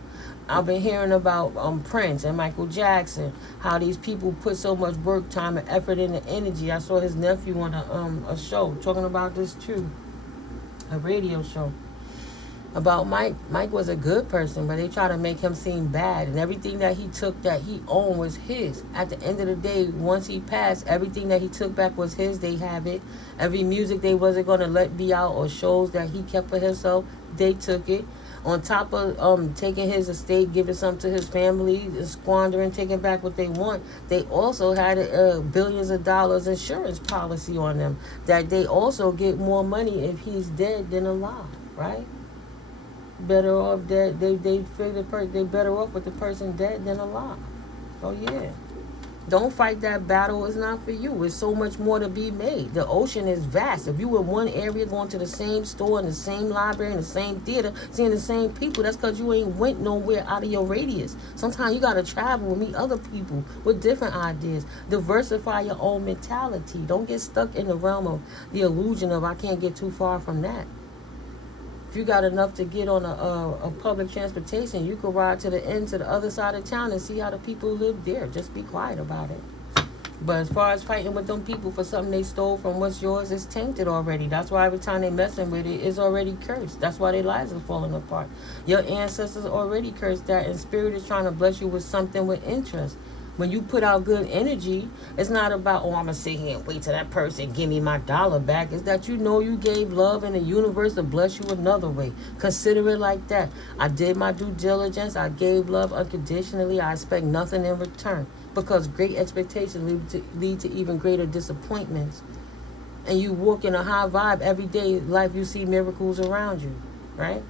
I've been hearing about Prince and Michael Jackson, how these people put so much work, time, and effort into energy. I saw his nephew on a show talking about this too, a radio show about Mike. Mike was a good person, but they try to make him seem bad, and everything that he took that he owned was his. At the end of the day, once he passed, everything that he took back was his. They have it. Every music they wasn't going to let be out, or shows that he kept for himself, they took it. On top of taking his estate, giving something to his family, squandering, taking back what they want, they also had billions of dollars insurance policy on them, that they also get more money if he's dead than alive, right? Better off dead. They figure they better off with the person dead than alive. Oh yeah. Don't fight that battle. It's not for you. It's so much more to be made. The ocean is vast. If you in one area going to the same store, in the same library, in the same theater, seeing the same people, that's because you ain't went nowhere out of your radius. Sometimes you got to travel and meet other people with different ideas. Diversify your own mentality. Don't get stuck in the realm of the illusion of I can't get too far from that. If you got enough to get on a public transportation, you could ride to the end, to the other side of town, and see how the people live there. Just be quiet about it. But as far as fighting with them people for something they stole from what's yours, it's tainted already. That's why every time they messing with it, it's already cursed. That's why their lives are falling apart. Your ancestors already cursed that, and spirit is trying to bless you with something with interest. When you put out good energy, it's not about, oh, I'm going to sit here and wait till that person give me my dollar back. It's that you know you gave love, and the universe will bless you another way. Consider it like that. I did my due diligence. I gave love unconditionally. I expect nothing in return. Because great expectations lead to even greater disappointments. And you walk in a high vibe every day. Life, you see miracles around you. Right?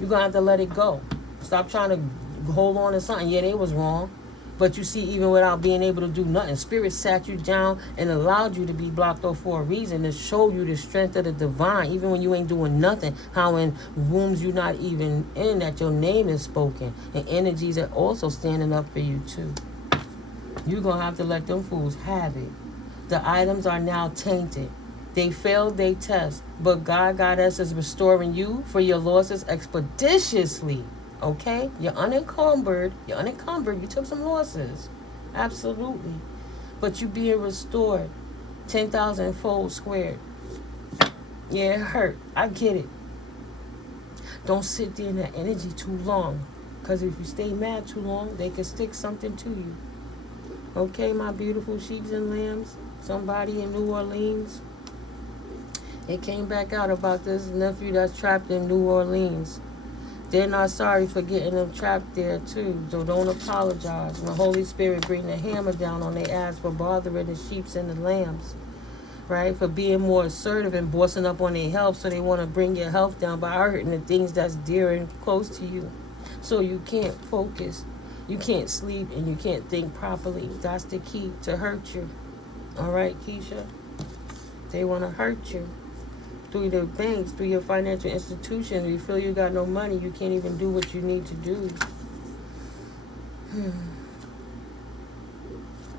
You're going to have to let it go. Stop trying to hold on to something. Yeah, they was wrong. But you see, even without being able to do nothing, Spirit sat you down and allowed you to be blocked off for a reason, to show you the strength of the divine, even when you ain't doing nothing. How in rooms you're not even in, that your name is spoken, and energies are also standing up for you too. You're going to have to let them fools have it. The items are now tainted. They failed their test, but God is restoring you for your losses expeditiously. Okay? You're unencumbered. You took some losses. Absolutely. But you being restored 10,000 fold squared. Yeah, it hurt. I get it. Don't sit there in that energy too long. Because if you stay mad too long, they can stick something to you. Okay, my beautiful sheeps and lambs? Somebody in New Orleans. It came back out about this nephew that's trapped in New Orleans. They're not sorry for getting them trapped there too, so don't apologize. When the Holy Spirit bring the hammer down on their ass for bothering the sheep and the lambs, right? For being more assertive and bossing up on their health, so they want to bring your health down by hurting the things that's dear and close to you. So you can't focus, you can't sleep, and you can't think properly. That's the key, to hurt you. All right, Keisha? They want to hurt you. Through the banks, through your financial institutions. You feel you got no money, you can't even do what you need to do.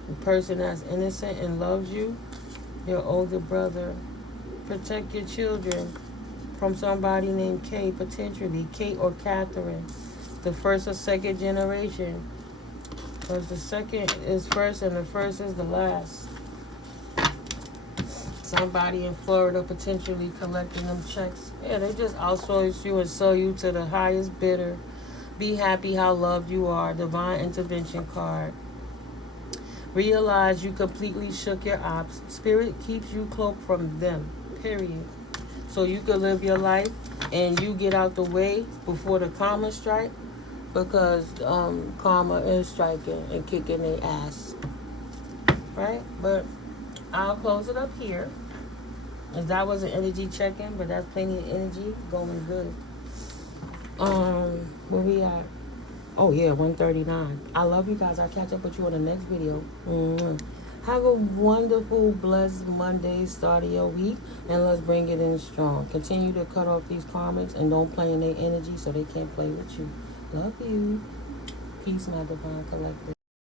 The person that's innocent and loves you, your older brother. Protect your children from somebody named Kate, potentially. Kate or Catherine. The first or second generation. Because the second is first and the first is the last. Somebody in Florida potentially collecting them checks. Yeah, they just outsource you and sell you to the highest bidder. Be happy how loved you are. Divine intervention card. Realize you completely shook your ops. Spirit keeps you cloaked from them. Period. So you can live your life and you get out the way before the karma strike. Because karma is striking and kicking their ass. Right? But I'll close it up here. As that was an energy check-in, but that's plenty of energy going good. Where we at? Oh yeah, 139. I love you guys. I'll catch up with you on the next video. Have a wonderful, blessed Monday, start of your week, and let's bring it in strong. Continue to cut off these karmics and don't play in their energy so they can't play with you. Love you. Peace, my divine collective.